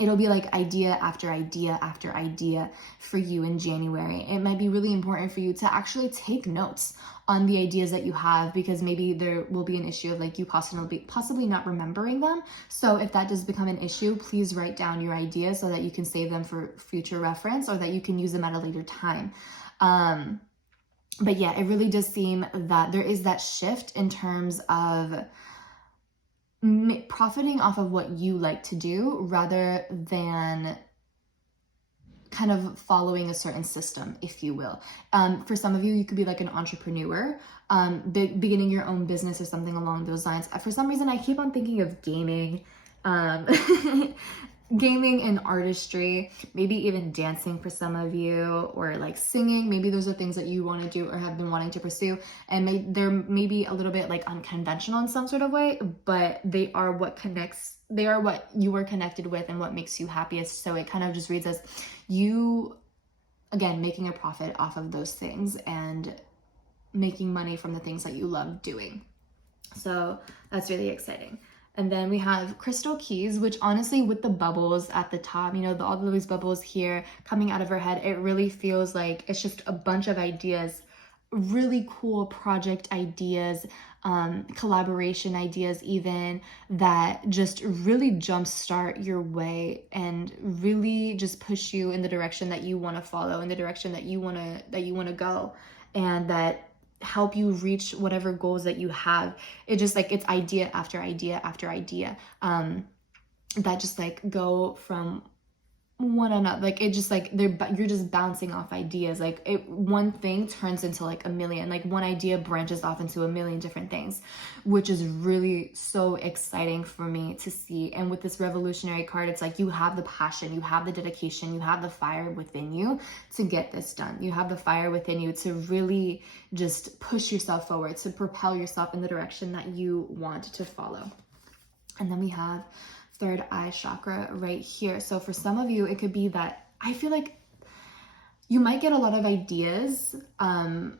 it'll be like idea after idea after idea for you in January. It might be really important for you to actually take notes on the ideas that you have, because maybe there will be an issue of like you possibly not remembering them. So if that does become an issue, please write down your ideas so that you can save them for future reference, or that you can use them at a later time. But yeah, it really does seem that there is that shift in terms of profiting off of what you like to do rather than kind of following a certain system, if you will. For some of you, you could be like an entrepreneur, beginning your own business or something along those lines. For some reason, I keep on thinking of gaming, gaming and artistry, maybe even dancing for some of you, or like singing. Maybe those are things that you want to do or have been wanting to pursue, and they're maybe a little bit like unconventional in some sort of way, but they are what you are connected with and what makes you happiest. So it kind of just reads as you, again, making a profit off of those things and making money from the things that you love doing. So that's really exciting. And then we have crystal keys, which honestly, with the bubbles at the top, you know, all those bubbles here coming out of her head, it really feels like it's just a bunch of ideas, really cool project ideas, collaboration ideas even, that just really jumpstart your way and really just push you in the direction that you want to follow, in the direction that you want to go, and that help you reach whatever goals that you have. It just like, it's idea after idea after idea, that just like go from one another. Like it just like you're just bouncing off ideas. Like one thing turns into like a million, like one idea branches off into a million different things, which is really so exciting for me to see. And with this revolutionary card, it's like you have the passion, you have the dedication, you have the fire within you to get this done. You have the fire within you to really just push yourself forward, to propel yourself in the direction that you want to follow. And then we have third eye chakra right here. So for some of you, it could be that I feel like you might get a lot of ideas in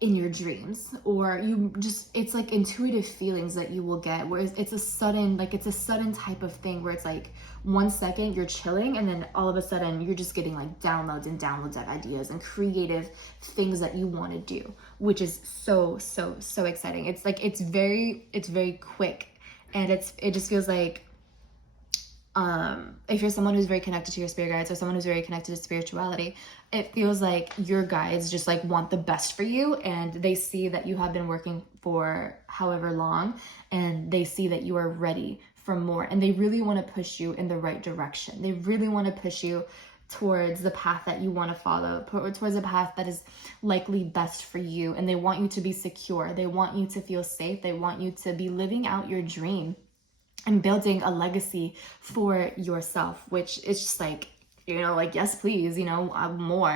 your dreams, or it's like intuitive feelings that you will get, where it's a sudden type of thing where it's like 1 second you're chilling and then all of a sudden you're just getting like downloads and downloads of ideas and creative things that you want to do, which is so exciting. It's like it's very quick, and it just feels like if you're someone who's very connected to your spirit guides, or someone who's very connected to spirituality, it feels like your guides just like want the best for you, and they see that you have been working for however long, and they see that you are ready for more, and they really want to push you in the right direction. They really want to push you towards the path that you want to follow, towards a path that is likely best for you, and they want you to be secure. They want you to feel safe. They want you to be living out your dream and building a legacy for yourself, which is just like, you know, like, yes, please, you know, more.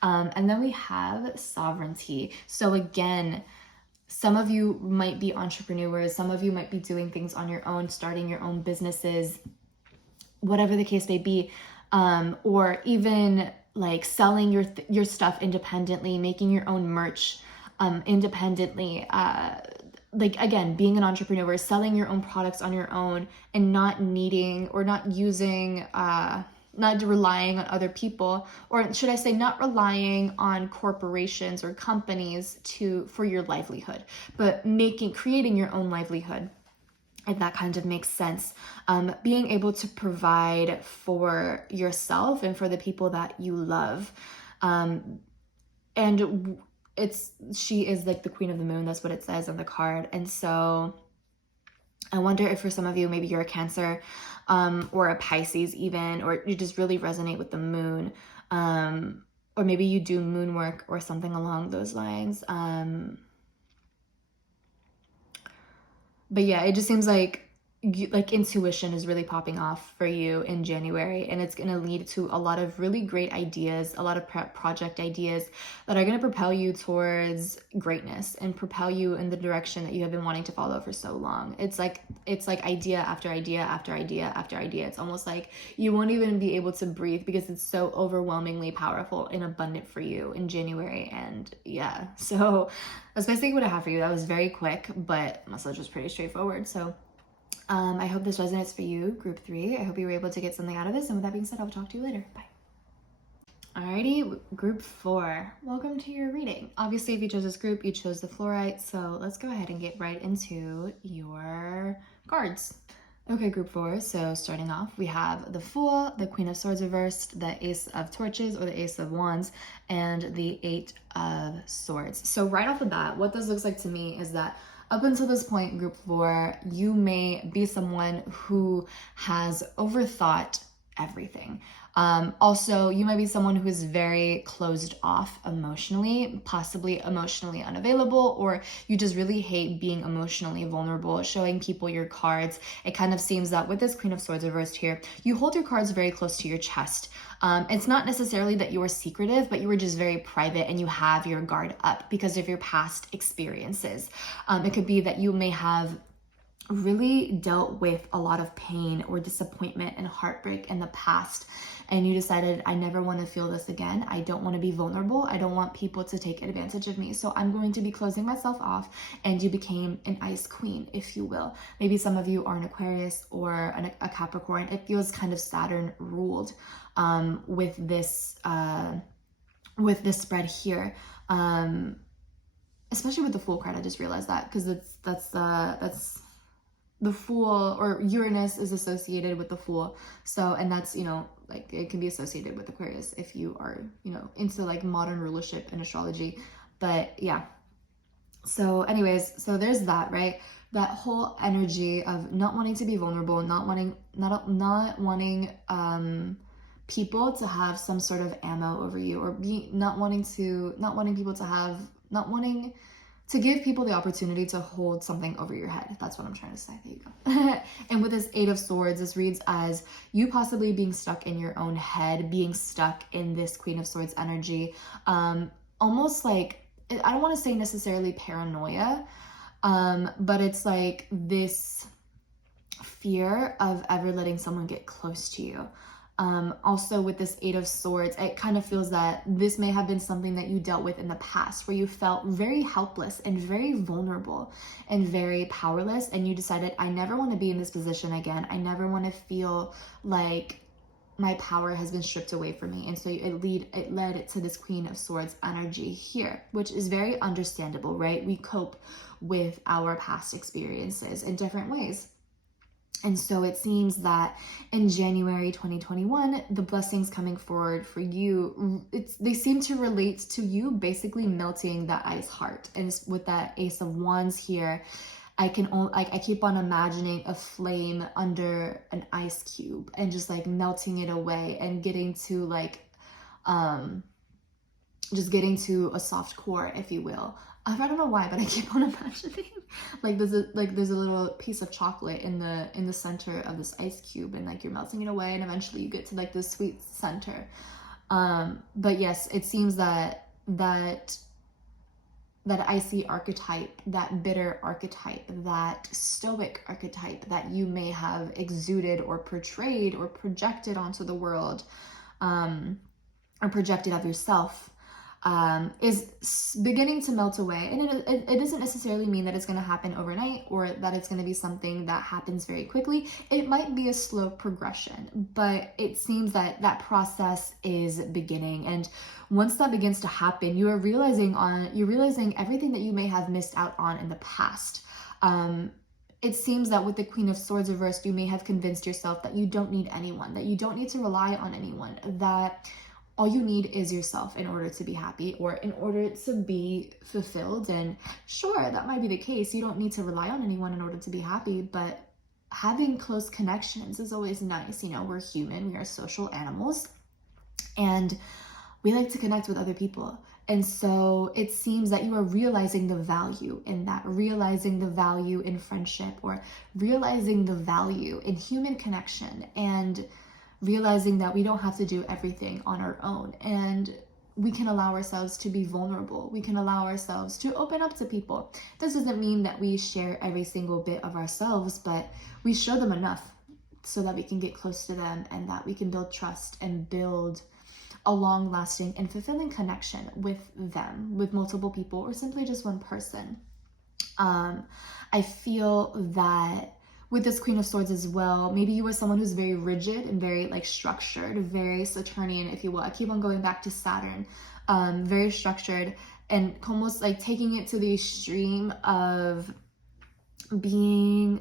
And then we have sovereignty. So again, some of you might be entrepreneurs. Some of you might be doing things on your own, starting your own businesses, whatever the case may be. Or even like selling your stuff independently, making your own merch independently, like again, being an entrepreneur, selling your own products on your own, and not needing or not using, not relying on other people, or should I say not relying on corporations or companies for your livelihood, but creating your own livelihood. If that kind of makes sense. Being able to provide for yourself and for the people that you love. And she is like the queen of the moon. That's what it says on the card. And so I wonder if for some of you, maybe you're a Cancer, or a Pisces even, or you just really resonate with the moon, or maybe you do moon work or something along those lines. But yeah, it just seems like like intuition is really popping off for you in January, and it's going to lead to a lot of really great ideas, a lot of project ideas that are going to propel you towards greatness and propel you in the direction that you have been wanting to follow for so long. It's like idea after idea after idea after idea. It's almost like you won't even be able to breathe because it's so overwhelmingly powerful and abundant for you in January. And yeah, so that's basically what I have for you. That was very quick, but message was pretty straightforward. So I hope this resonates for you, group 3. I hope you were able to get something out of this. And with that being said, I'll talk to you later. Bye. Alrighty, group 4. Welcome to your reading. Obviously, if you chose this group, you chose the fluorite. So let's go ahead and get right into your cards. Okay, group 4. So starting off, we have the Fool, the Queen of Swords reversed, the Ace of Torches or the Ace of Wands, and the 8 of Swords. So right off the bat, what this looks like to me is that up until this point, group 4, you may be someone who has overthought everything. Also, you might be someone who is very closed off emotionally, possibly emotionally unavailable, or you just really hate being emotionally vulnerable, showing people your cards. It kind of seems that with this Queen of Swords reversed here, you hold your cards very close to your chest. It's not necessarily that you are secretive, but you were just very private and you have your guard up because of your past experiences. It could be that you may have really dealt with a lot of pain or disappointment and heartbreak in the past, and you decided, I never want to feel this again. I don't want to be vulnerable. I don't want people to take advantage of me. So I'm going to be closing myself off, and you became an ice queen, if you will. Maybe some of you are an Aquarius or a Capricorn. It feels kind of Saturn ruled with this spread here. Especially with the Fool card, I just realized that because that's the Fool, or Uranus is associated with the Fool. So, and that's, like it can be associated with Aquarius if you are, into like modern rulership and astrology. But yeah. So anyways, so there's that, right? That whole energy of not wanting to be vulnerable, not wanting people to have some sort of ammo over you, or not wanting to give people the opportunity to hold something over your head. That's what I'm trying to say. There you go. And with this 8 of Swords, this reads as you possibly being stuck in your own head, being stuck in this Queen of Swords energy. Almost like, I don't want to say necessarily paranoia, but it's like this fear of ever letting someone get close to you. Also with this 8 of Swords, it kind of feels that this may have been something that you dealt with in the past, where you felt very helpless and very vulnerable and very powerless, and you decided, I never want to be in this position again. I never want to feel like my power has been stripped away from me. And so it led to this Queen of Swords energy here, which is very understandable, right? We cope with our past experiences in different ways. And so it seems that in January 2021, the blessings coming forward for you, they seem to relate to you basically melting that ice heart. And with that Ace of Wands here, I keep on imagining a flame under an ice cube and just like melting it away and getting to a soft core, if you will. I don't know why, but I keep on imagining like there's a little piece of chocolate in the center of this ice cube, and like you're melting it away, and eventually you get to like the sweet center. But yes, it seems that icy archetype, that bitter archetype, that stoic archetype that you may have exuded or portrayed or projected onto the world, or projected of yourself, is beginning to melt away. And it doesn't necessarily mean that it's going to happen overnight or that it's going to be something that happens very quickly. It might be a slow progression, but it seems that that process is beginning. And once that begins to happen, you're realizing everything that you may have missed out on in the past. It seems that with the Queen of Swords reversed, you may have convinced yourself that you don't need anyone, that you don't need to rely on anyone, that all you need is yourself in order to be happy or in order to be fulfilled. And sure, that might be the case. You don't need to rely on anyone in order to be happy, but having close connections is always nice. We're human, we are social animals, and we like to connect with other people. And so it seems that you are realizing the value in that, realizing the value in friendship, or realizing the value in human connection, and realizing that we don't have to do everything on our own. And we can allow ourselves to be vulnerable. We can allow ourselves to open up to people. This doesn't mean that we share every single bit of ourselves, but we show them enough so that we can get close to them, and that we can build trust and build a long-lasting and fulfilling connection with them, with multiple people, or simply just one person. I feel that with this Queen of Swords as well, maybe you are someone who's very rigid and very like structured, very Saturnian, if you will. I keep on going back to Saturn, very structured, and almost like taking it to the extreme of being,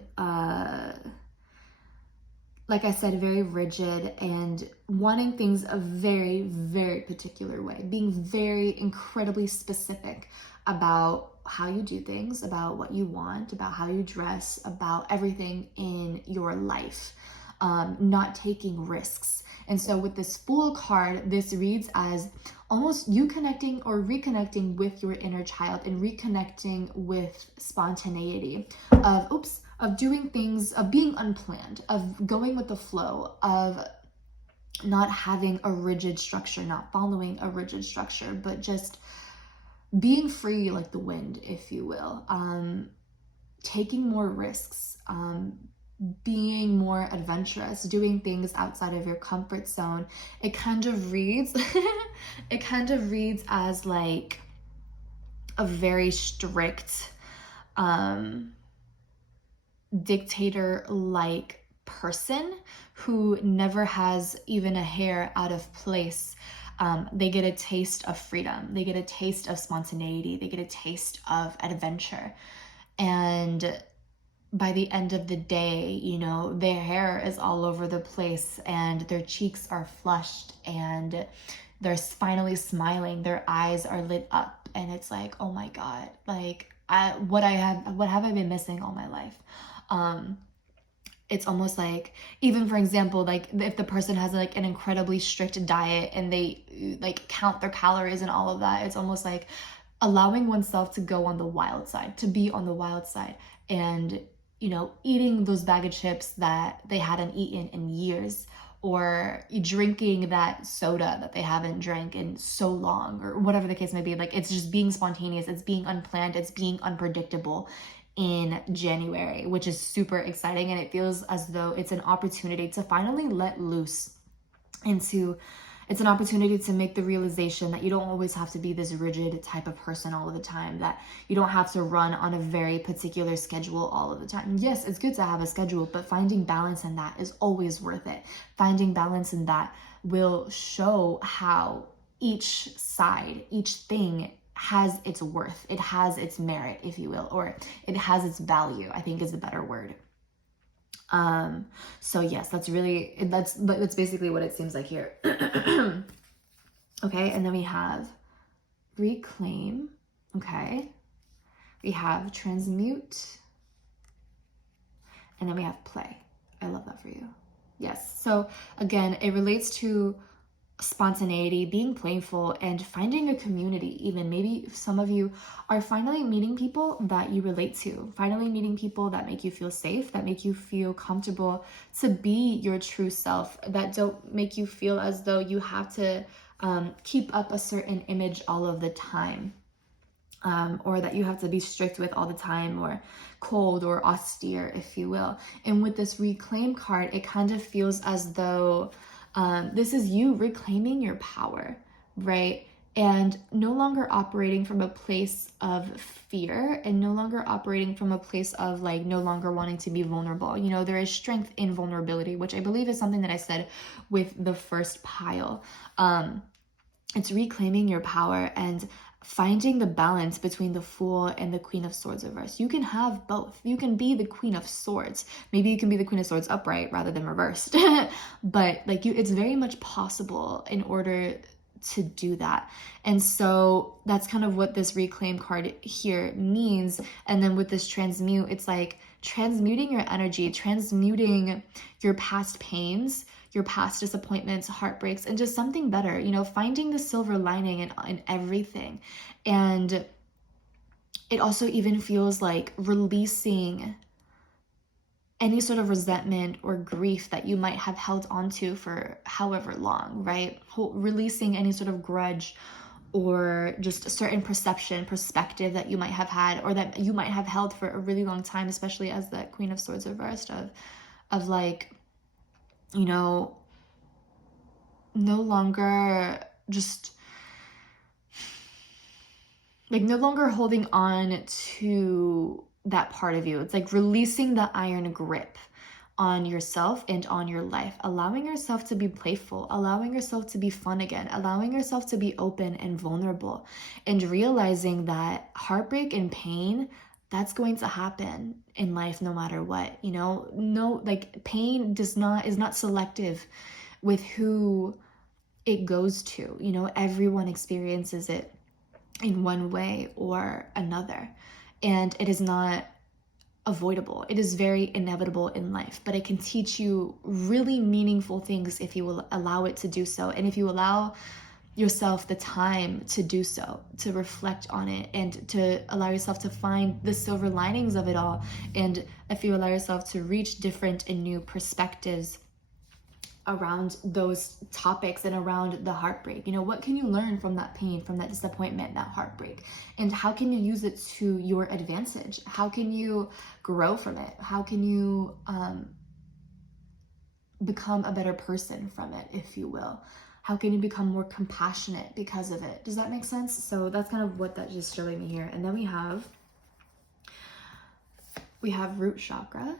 like I said, very rigid and wanting things a very, very particular way, being very incredibly specific about how you do things, about what you want, about how you dress, about everything in your life, not taking risks. And so with this Fool card, this reads as almost you connecting or reconnecting with your inner child and reconnecting with spontaneity of doing things, of being unplanned, of going with the flow, of not having a rigid structure, not following a rigid structure, but just being free like the wind, if you will, taking more risks, being more adventurous, doing things outside of your comfort zone. It kind of reads, it kind of reads as like a very strict, dictator-like person who never has even a hair out of place. They get a taste of freedom. They get a taste of spontaneity. They get a taste of adventure. And by the end of the day, you know, their hair is all over the place and their cheeks are flushed and they're finally smiling. Their eyes are lit up and it's like, oh my God, like what have I been missing all my life? It's almost like, even for example, like if the person has like an incredibly strict diet and they like count their calories and all of that, it's almost like allowing oneself to go on the wild side, to be on the wild side, and, you know, eating those bag of chips that they hadn't eaten in years, or drinking that soda that they haven't drank in so long, or whatever the case may be. Like, it's just being spontaneous, it's being unplanned, it's being unpredictable in January, which is super exciting. And it feels as though it's an opportunity to finally let loose into, it's an opportunity to make the realization that you don't always have to be this rigid type of person all of the time, that you don't have to run on a very particular schedule all of the time. Yes, it's good to have a schedule, but finding balance in that is always worth it. Finding balance in that will show how each side, each thing has its worth. It has its merit, if you will, or it has its value, I think is a better word. So yes, that's basically what it seems like here. Okay, and then we have reclaim. Okay, we have transmute, and then we have play. I love that for you. Yes, so again, it relates to spontaneity, being playful, and finding a community. Even maybe some of you are finally meeting people that you relate to, finally meeting people that make you feel safe, that make you feel comfortable to be your true self, that don't make you feel as though you have to keep up a certain image all of the time, or that you have to be strict with all the time, or cold or austere, if you will. And with this reclaim card, it kind of feels as though this is you reclaiming your power, right? And no longer operating from a place of fear, and no longer operating from a place of like no longer wanting to be vulnerable. You know, there is strength in vulnerability, which I believe is something that I said with the first pile. It's reclaiming your power and finding the balance between the Fool and the Queen of Swords reversed. You can have both. You can be the Queen of Swords. Maybe you can be the Queen of Swords upright rather than reversed. But like it's very much possible in order to do that. And so that's kind of what this reclaim card here means. And then with this transmute, it's like transmuting your energy, transmuting your past pains, your past disappointments, heartbreaks, and just something better, you know, finding the silver lining in everything. And it also even feels like releasing any sort of resentment or grief that you might have held onto for however long, right? Releasing any sort of grudge or just a certain perspective that you might have had, or that you might have held for a really long time, especially as the Queen of Swords reversed, of like, you know, no longer just like no longer holding on to that part of you. It's like releasing the iron grip on yourself and on your life, allowing yourself to be playful, allowing yourself to be fun again, allowing yourself to be open and vulnerable, and realizing that heartbreak and pain, that's going to happen in life no matter what, you know. No, like pain is not selective with who it goes to, you know. Everyone experiences it in one way or another, and it is not avoidable. It is very inevitable in life, but it can teach you really meaningful things if you will allow it to do so, and if you allow yourself the time to do so, to reflect on it, and to allow yourself to find the silver linings of it all, and if you allow yourself to reach different and new perspectives around those topics and around the heartbreak. You know, what can you learn from that pain, from that disappointment, that heartbreak? And how can you use it to your advantage? How can you grow from it? How can you become a better person from it, if you will? How can you become more compassionate because of it? Does that make sense? So that's kind of what that just showing me here. And then we have root chakra.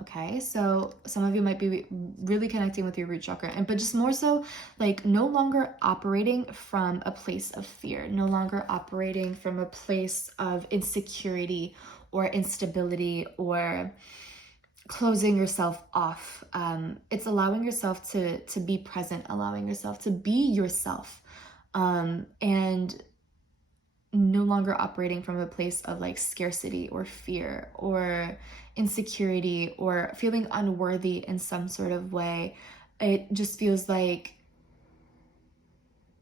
Okay, so some of you might be really connecting with your root chakra, but just more so like no longer operating from a place of fear, no longer operating from a place of insecurity or instability or closing yourself off. It's allowing yourself to be present, allowing yourself to be yourself, and no longer operating from a place of like scarcity or fear or insecurity or feeling unworthy in some sort of way. It just feels like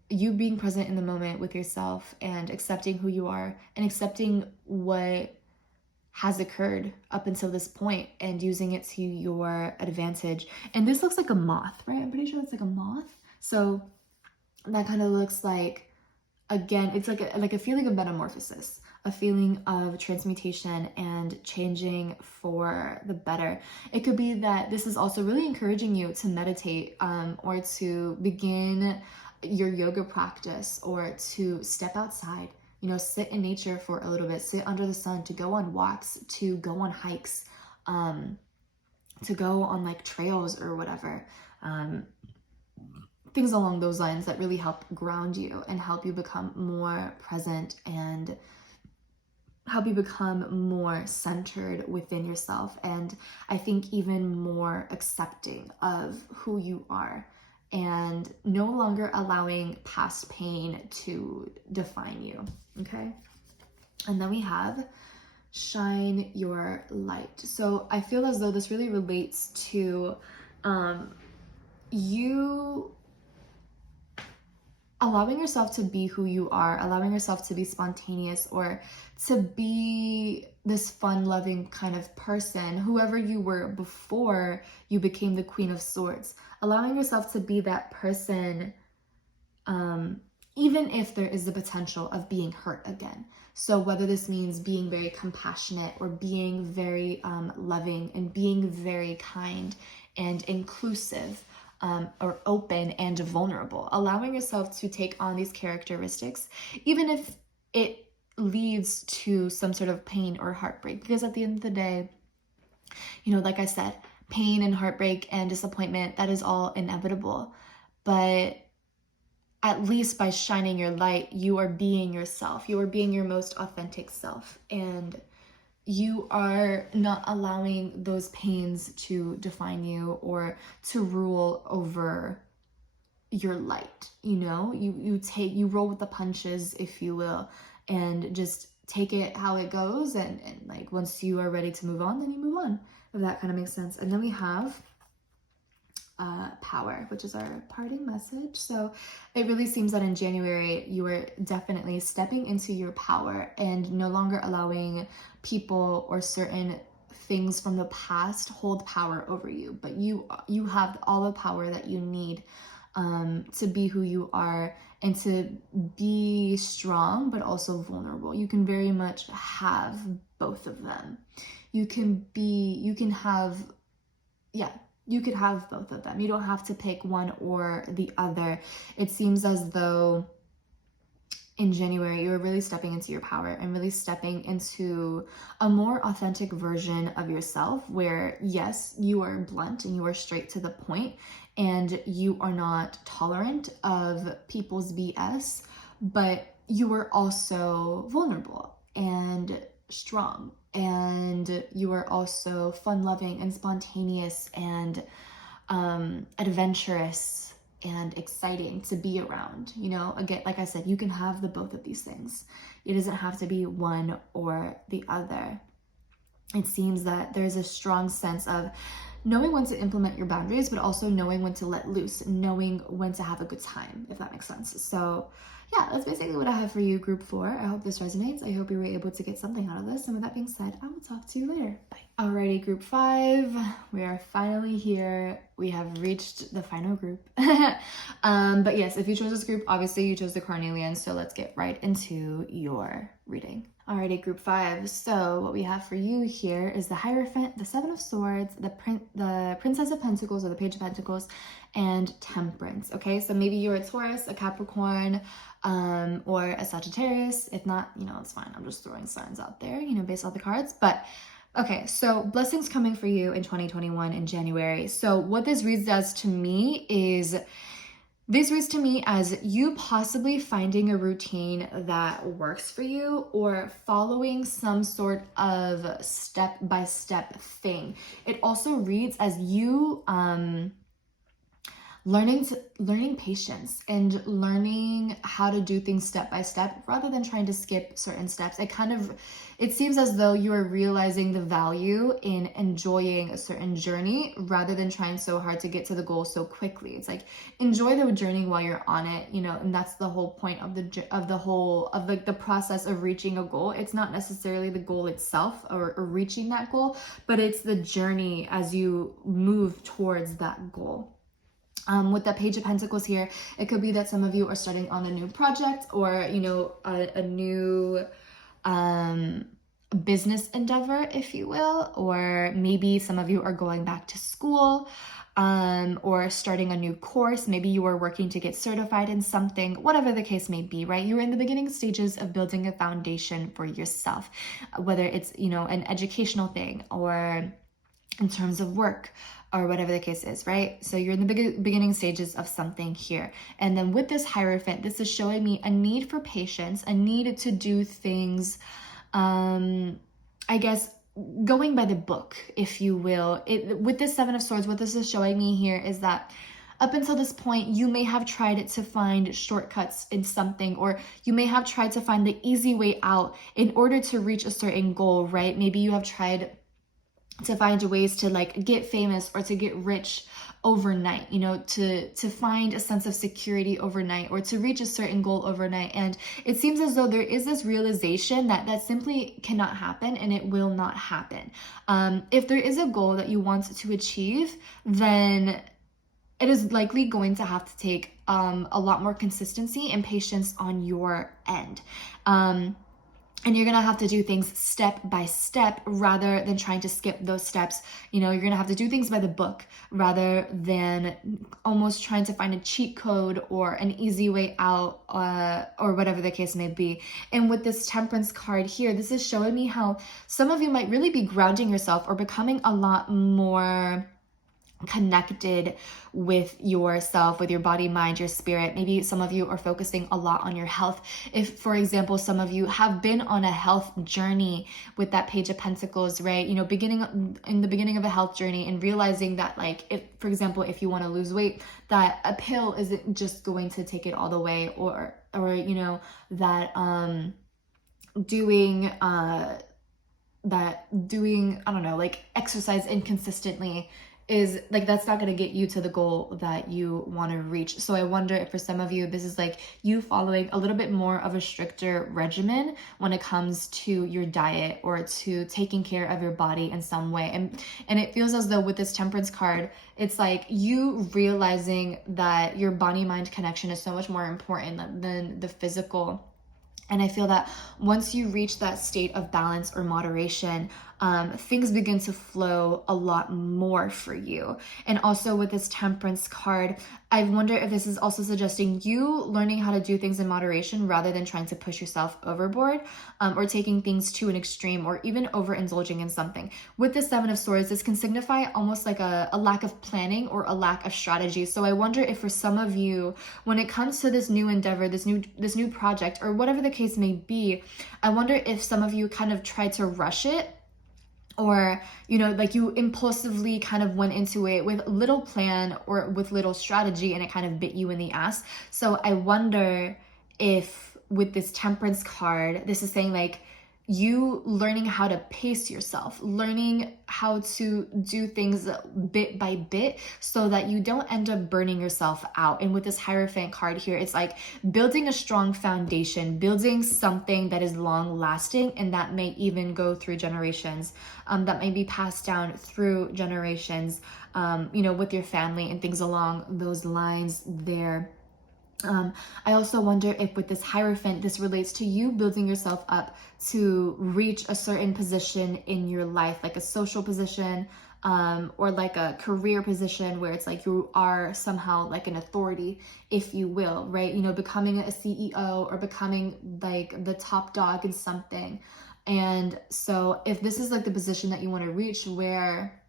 you being present in the moment with yourself and accepting who you are and accepting what has occurred up until this point and using it to your advantage. And this looks like a moth, right? I'm pretty sure it's like a moth. So that kind of looks like, again, it's like a feeling of metamorphosis, a feeling of transmutation and changing for the better. It could be that this is also really encouraging you to meditate, or to begin your yoga practice, or to step outside, you know, sit in nature for a little bit, sit under the sun, to go on walks, to go on hikes, to go on like trails or whatever. Things along those lines that really help ground you and help you become more present and help you become more centered within yourself. And I think even more accepting of who you are and no longer allowing past pain to define you. Okay. And then we have shine your light. So I feel as though this really relates to you allowing yourself to be who you are, allowing yourself to be spontaneous, or to be this fun-loving kind of person, whoever you were before you became the Queen of Swords. Allowing yourself to be that person, even if there is the potential of being hurt again. So whether this means being very compassionate or being very loving and being very kind and inclusive, or open and vulnerable, allowing yourself to take on these characteristics, even if it leads to some sort of pain or heartbreak. Because at the end of the day, you know, like I said, pain and heartbreak and disappointment, that is all inevitable. But at least by shining your light, you are being yourself. You are being your most authentic self. And you are not allowing those pains to define you or to rule over your light. You know, you roll with the punches, if you will, and just take it how it goes. And like once you are ready to move on, then you move on, if that kind of makes sense. And then we have power, which is our parting message. So it really seems that in January, you are definitely stepping into your power and no longer allowing people or certain things from the past hold power over you, but you have all the power that you need to be who you are and to be strong, but also vulnerable. You can very much have both of them. You can have, you could have both of them. You don't have to pick one or the other. It seems as though in January, you're really stepping into your power and really stepping into a more authentic version of yourself where, yes, you are blunt and you are straight to the point and you are not tolerant of people's BS, but you are also vulnerable and strong, and you are also fun-loving and spontaneous and adventurous and exciting to be around. You know, again, like I said, you can have the both of these things. It doesn't have to be one or the other. It seems that there's a strong sense of knowing when to implement your boundaries, but also knowing when to let loose, knowing when to have a good time, if that makes sense. So yeah, that's basically what I have for you, group 4. I hope this resonates. I hope you were able to get something out of this. And with that being said, I will talk to you later. Bye. Alrighty, group 5, we are finally here. We have reached the final group. But yes, if you chose this group, obviously you chose the Carnelian. So let's get right into your reading. Alrighty, group 5. So what we have for you here is the Hierophant, the Seven of Swords, the Princess of Pentacles or the Page of Pentacles, and Temperance. Okay, so maybe you're a Taurus, a Capricorn, or a Sagittarius. If not, you know, it's fine. I'm just throwing signs out there, you know, based off the cards. But okay, so blessings coming for you in 2021 in January. So what this reads as to me is, this reads to me as you possibly finding a routine that works for you or following some sort of step-by-step thing. It also reads as you learning patience and learning how to do things step by step rather than trying to skip certain steps. It seems as though you are realizing the value in enjoying a certain journey rather than trying so hard to get to the goal so quickly. It's like, enjoy the journey while you're on it, you know, and that's the whole point of the process of reaching a goal. It's not necessarily the goal itself or reaching that goal, but it's the journey as you move towards that goal. With the Page of Pentacles here, it could be that some of you are starting on a new project or, you know, a new business endeavor, if you will, or maybe some of you are going back to school or starting a new course. Maybe you are working to get certified in something, whatever the case may be, right? You're in the beginning stages of building a foundation for yourself, whether it's, you know, an educational thing or in terms of work or whatever the case is, right? So you're in the beginning stages of something here. And then with this Hierophant, this is showing me a need for patience, a need to do things, I guess, going by the book, if you will. With this Seven of Swords, what this is showing me here is that up until this point, you may have tried to find shortcuts in something, or you may have tried to find the easy way out in order to reach a certain goal, right? Maybe you have tried to find ways to like get famous or to get rich overnight, you know, to find a sense of security overnight or to reach a certain goal overnight. And it seems as though there is this realization that simply cannot happen and it will not happen. If there is a goal that you want to achieve, then it is likely going to have to take a lot more consistency and patience on your end. And you're going to have to do things step by step rather than trying to skip those steps. You know, you're going to have to do things by the book rather than almost trying to find a cheat code or an easy way out or whatever the case may be. And with this Temperance card here, this is showing me how some of you might really be grounding yourself or becoming a lot more connected with yourself, with your body, mind, your spirit. Maybe some of you are focusing a lot on your health. If, for example, some of you have been on a health journey with that Page of Pentacles, right? You know, in the beginning of a health journey and realizing that, like, if, for example, if you want to lose weight, that a pill isn't just going to take it all the way, or you know, that doing I don't know, like exercise inconsistently is like, that's not going to get you to the goal that you want to reach. So I wonder if for some of you, this is like you following a little bit more of a stricter regimen when it comes to your diet or to taking care of your body in some way. And it feels as though with this temperance card, it's like you realizing that your body mind connection is so much more important than the physical. And I feel that once you reach that state of balance or moderation, things begin to flow a lot more for you. And also with this temperance card, I wonder if this is also suggesting you learning how to do things in moderation rather than trying to push yourself overboard, or taking things to an extreme, or even overindulging in something. With the Seven of Swords, this can signify almost like a lack of planning or a lack of strategy. So I wonder if for some of you, when it comes to this new endeavor, this new project, or whatever the case may be, I wonder if some of you kind of tried to rush it, or, you know, like you impulsively kind of went into it with little plan or with little strategy, and it kind of bit you in the ass. So I wonder if with this temperance card, this is saying like you learning how to pace yourself, learning how to do things bit by bit so that you don't end up burning yourself out. And with this Hierophant card here, it's like building a strong foundation, building something that is long lasting, and that may even go through generations, that may be passed down through generations, you know, with your family and things along those lines there. I also wonder if with this Hierophant, this relates to you building yourself up to reach a certain position in your life, like a social position, or like a career position where it's like you are somehow like an authority, if you will, right? You know, becoming a CEO or becoming like the top dog in something. And so if this is like the position that you want to reach where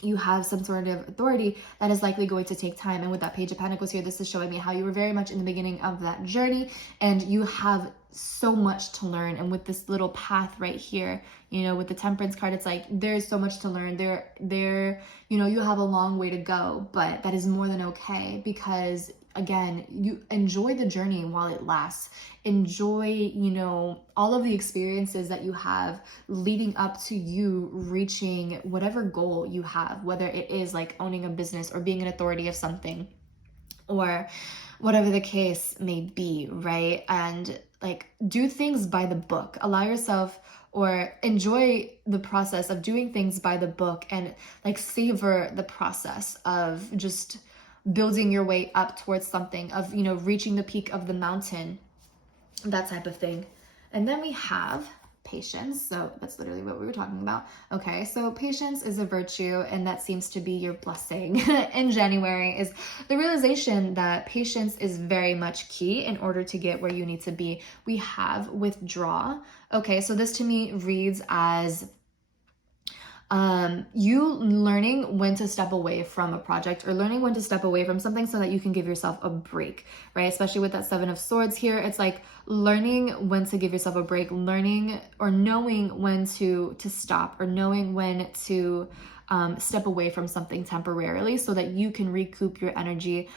you have some sort of authority, that is likely going to take time. And with that Page of Pentacles here, this is showing me how you were very much in the beginning of that journey, and you have so much to learn. And with this little path right here, you know, with the Temperance card, it's like there's so much to learn. You know, you have a long way to go, but that is more than okay, because again, you enjoy the journey while it lasts. Enjoy, you know, all of the experiences that you have leading up to you reaching whatever goal you have, whether it is like owning a business or being an authority of something, or whatever the case may be, right? And like do things by the book. Allow yourself, or enjoy the process of doing things by the book, and like savor the process of just building your way up towards something, of, you know, reaching the peak of the mountain, that type of thing. And then we have patience. So that's literally what we were talking about. Okay, so patience is a virtue, and that seems to be your blessing in January, is the realization that patience is very much key in order to get where you need to be. We have withdraw. Okay, so this to me reads as you learning when to step away from a project, or learning when to step away from something so that you can give yourself a break, right? Especially with that Seven of Swords here, it's like learning when to give yourself a break, learning or knowing when to stop, or knowing when to step away from something temporarily so that you can recoup your energy,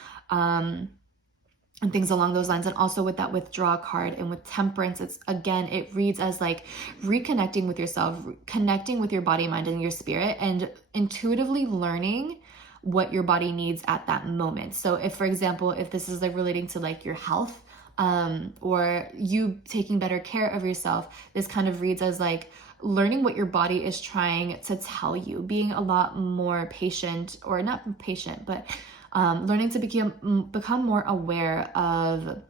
and things along those lines. And also with that withdraw card and with Temperance, it's again, it reads as like reconnecting with yourself, connecting with your body, mind, and your spirit, and intuitively learning what your body needs at that moment. So if, for example, if this is like relating to like your health, or you taking better care of yourself, this kind of reads as like learning what your body is trying to tell you, being a lot more patient, or not patient, but learning to become more aware of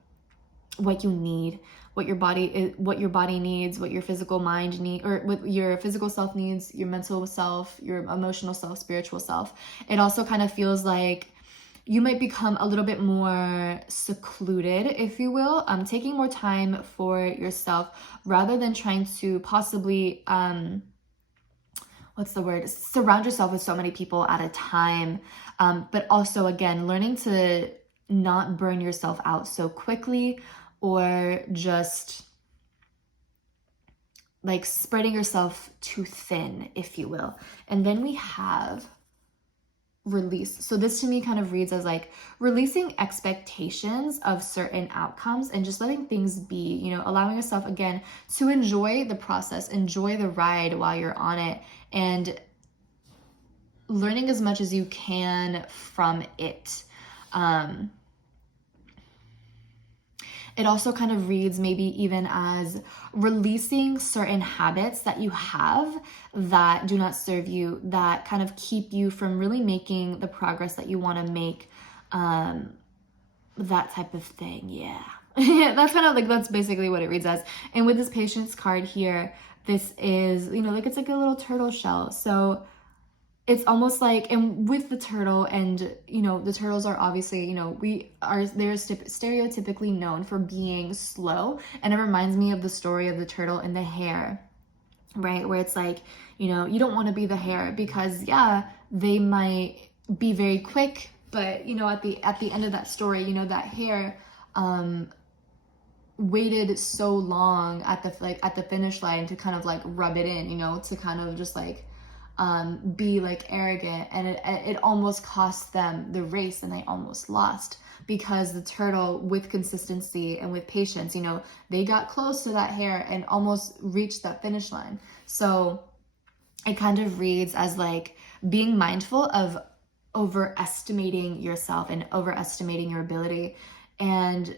what you need, what your body needs, what your physical mind needs, or what your physical self needs, your mental self, your emotional self, spiritual self. It also kind of feels like you might become a little bit more secluded, if you will, taking more time for yourself rather than trying to possibly surround yourself with so many people at a time. But also, again, learning to not burn yourself out so quickly, or just like spreading yourself too thin, if you will. And then we have release. So this to me kind of reads as like releasing expectations of certain outcomes and just letting things be, you know, allowing yourself again to enjoy the process, enjoy the ride while you're on it, and learning as much as you can from it. It also kind of reads maybe even as releasing certain habits that you have that do not serve you, that kind of keep you from really making the progress that you want to make, that type of thing. Yeah. Yeah, that's kind of like, that's basically what it reads as. And with this patience card here, this is, you know, like it's like a little turtle shell. So it's almost like, and with the turtle, and you know, the turtles are obviously, you know, they're stereotypically known for being slow, and it reminds me of the story of the turtle and the hare, right? Where it's like, you know, you don't want to be the hare because yeah, they might be very quick, but you know, at the end of that story, you know, that hare waited so long at the finish line to kind of like rub it in, you know, to kind of just like be like arrogant, and it almost cost them the race, and they almost lost because the turtle, with consistency and with patience, you know, they got close to that hare and almost reached that finish line. So it kind of reads as like being mindful of overestimating yourself and overestimating your ability, and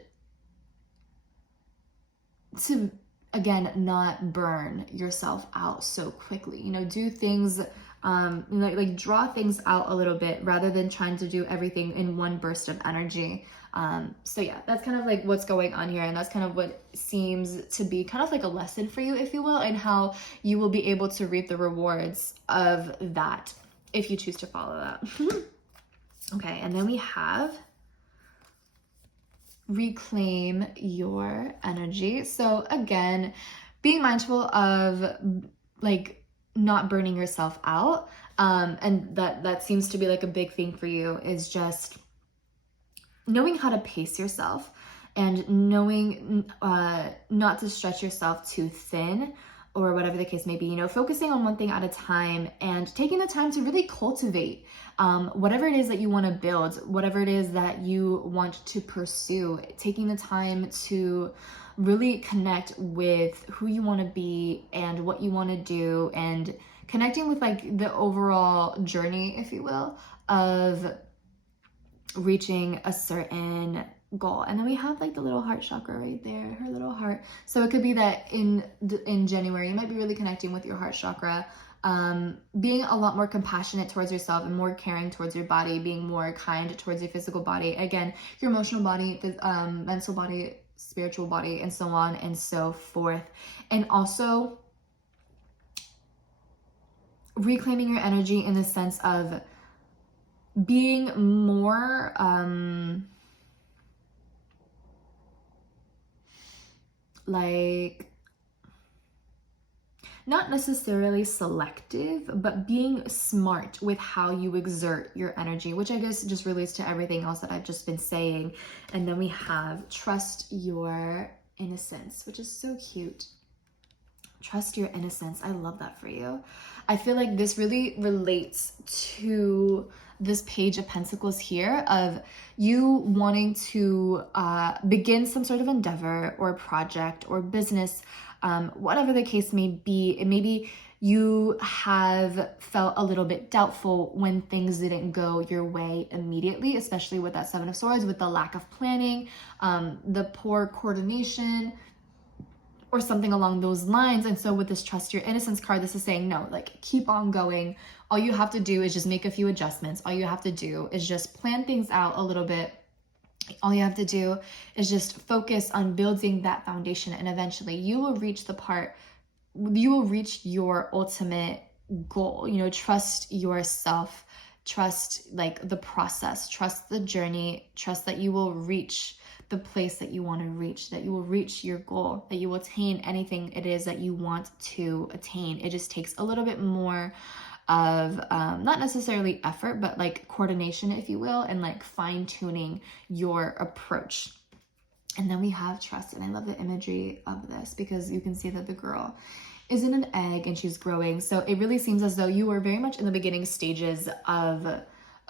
to, again, not burn yourself out so quickly. You know, do things, like draw things out a little bit rather than trying to do everything in one burst of energy. So yeah, that's kind of like what's going on here. And that's kind of what seems to be kind of like a lesson for you, if you will, and how you will be able to reap the rewards of that if you choose to follow that. Okay, and then we have reclaim your energy. So again, being mindful of like not burning yourself out. And that seems to be like a big thing for you, is just knowing how to pace yourself and knowing not to stretch yourself too thin, or whatever the case may be, you know, focusing on one thing at a time and taking the time to really cultivate whatever it is that you want to build, whatever it is that you want to pursue, taking the time to really connect with who you want to be and what you want to do, and connecting with like the overall journey, if you will, of reaching a certain goal. And then we have like the little heart chakra right there, her little heart. So it could be that in January, you might be really connecting with your heart chakra, being a lot more compassionate towards yourself and more caring towards your body, being more kind towards your physical body, again, your emotional body, mental body, spiritual body, and so on and so forth. And also reclaiming your energy in the sense of being more like not necessarily selective, but being smart with how you exert your energy, which I guess just relates to everything else that I've just been saying. And then we have trust your innocence, which is so cute. Trust your innocence. I love that for you. I feel like this really relates to this Page of Pentacles here, of you wanting to begin some sort of endeavor or project or business, whatever the case may be. And maybe you have felt a little bit doubtful when things didn't go your way immediately, especially with that Seven of Swords, with the lack of planning, the poor coordination, or something along those lines. And so with this Trust Your Innocence card, this is saying, no, like keep on going. All you have to do is just make a few adjustments. All you have to do is just plan things out a little bit. All you have to do is just focus on building that foundation, and eventually you will reach your ultimate goal. You know, trust yourself, trust like the process, trust the journey, trust that you will reach the place that you want to reach, that you will reach your goal, that you will attain anything it is that you want to attain. It just takes a little bit more of not necessarily effort, but like coordination, if you will, and like fine-tuning your approach. And then we have trust. And I love the imagery of this because you can see that the girl is in an egg and she's growing. So it really seems as though you are very much in the beginning stages of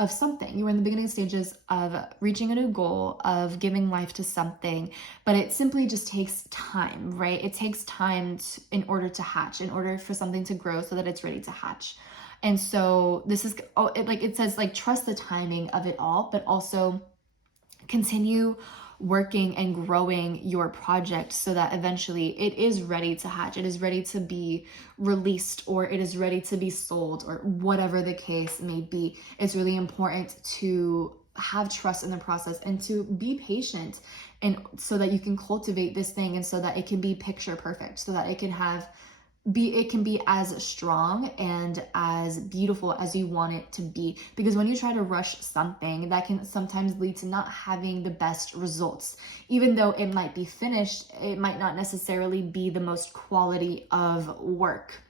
something. You were in the beginning stages of reaching a new goal, of giving life to something, but it simply just takes time, right? It takes time in order to hatch, in order for something to grow so that it's ready to hatch. And so this is, it says like, trust the timing of it all, but also continue working and growing your project so that eventually it is ready to hatch, it is ready to be released, or it is ready to be sold, or whatever the case may be. It's really important to have trust in the process and to be patient, and so that you can cultivate this thing, and so that it can be picture perfect, so that it can be as strong and as beautiful as you want it to be. Because when you try to rush something, that can sometimes lead to not having the best results. Even though it might be finished, it might not necessarily be the most quality of work.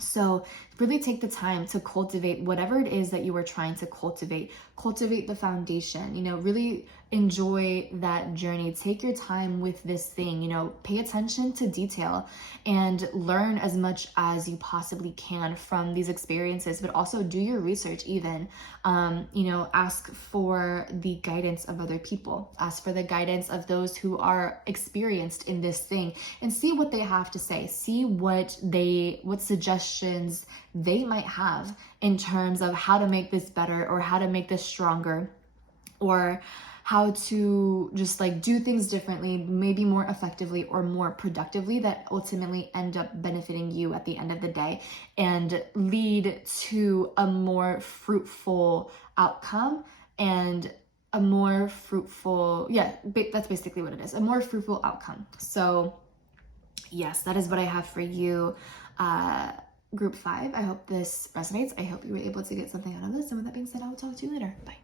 So really take the time to cultivate whatever it is that you are trying to cultivate. Cultivate the foundation, really enjoy that journey. Take your time with this thing, pay attention to detail and learn as much as you possibly can from these experiences, but also do your research even. Ask for the guidance of other people. Ask for the guidance of those who are experienced in this thing, and see what they have to say. See what suggestions they might have in terms of how to make this better, or how to make this stronger, or how to just like do things differently, maybe more effectively or more productively, that ultimately end up benefiting you at the end of the day and lead to a more fruitful outcome, and a more fruitful, that's basically what it is, a more fruitful outcome. So yes, that is what I have for you. Group 5. I hope this resonates. I hope you were able to get something out of this. And with that being said, I will talk to you later. Bye.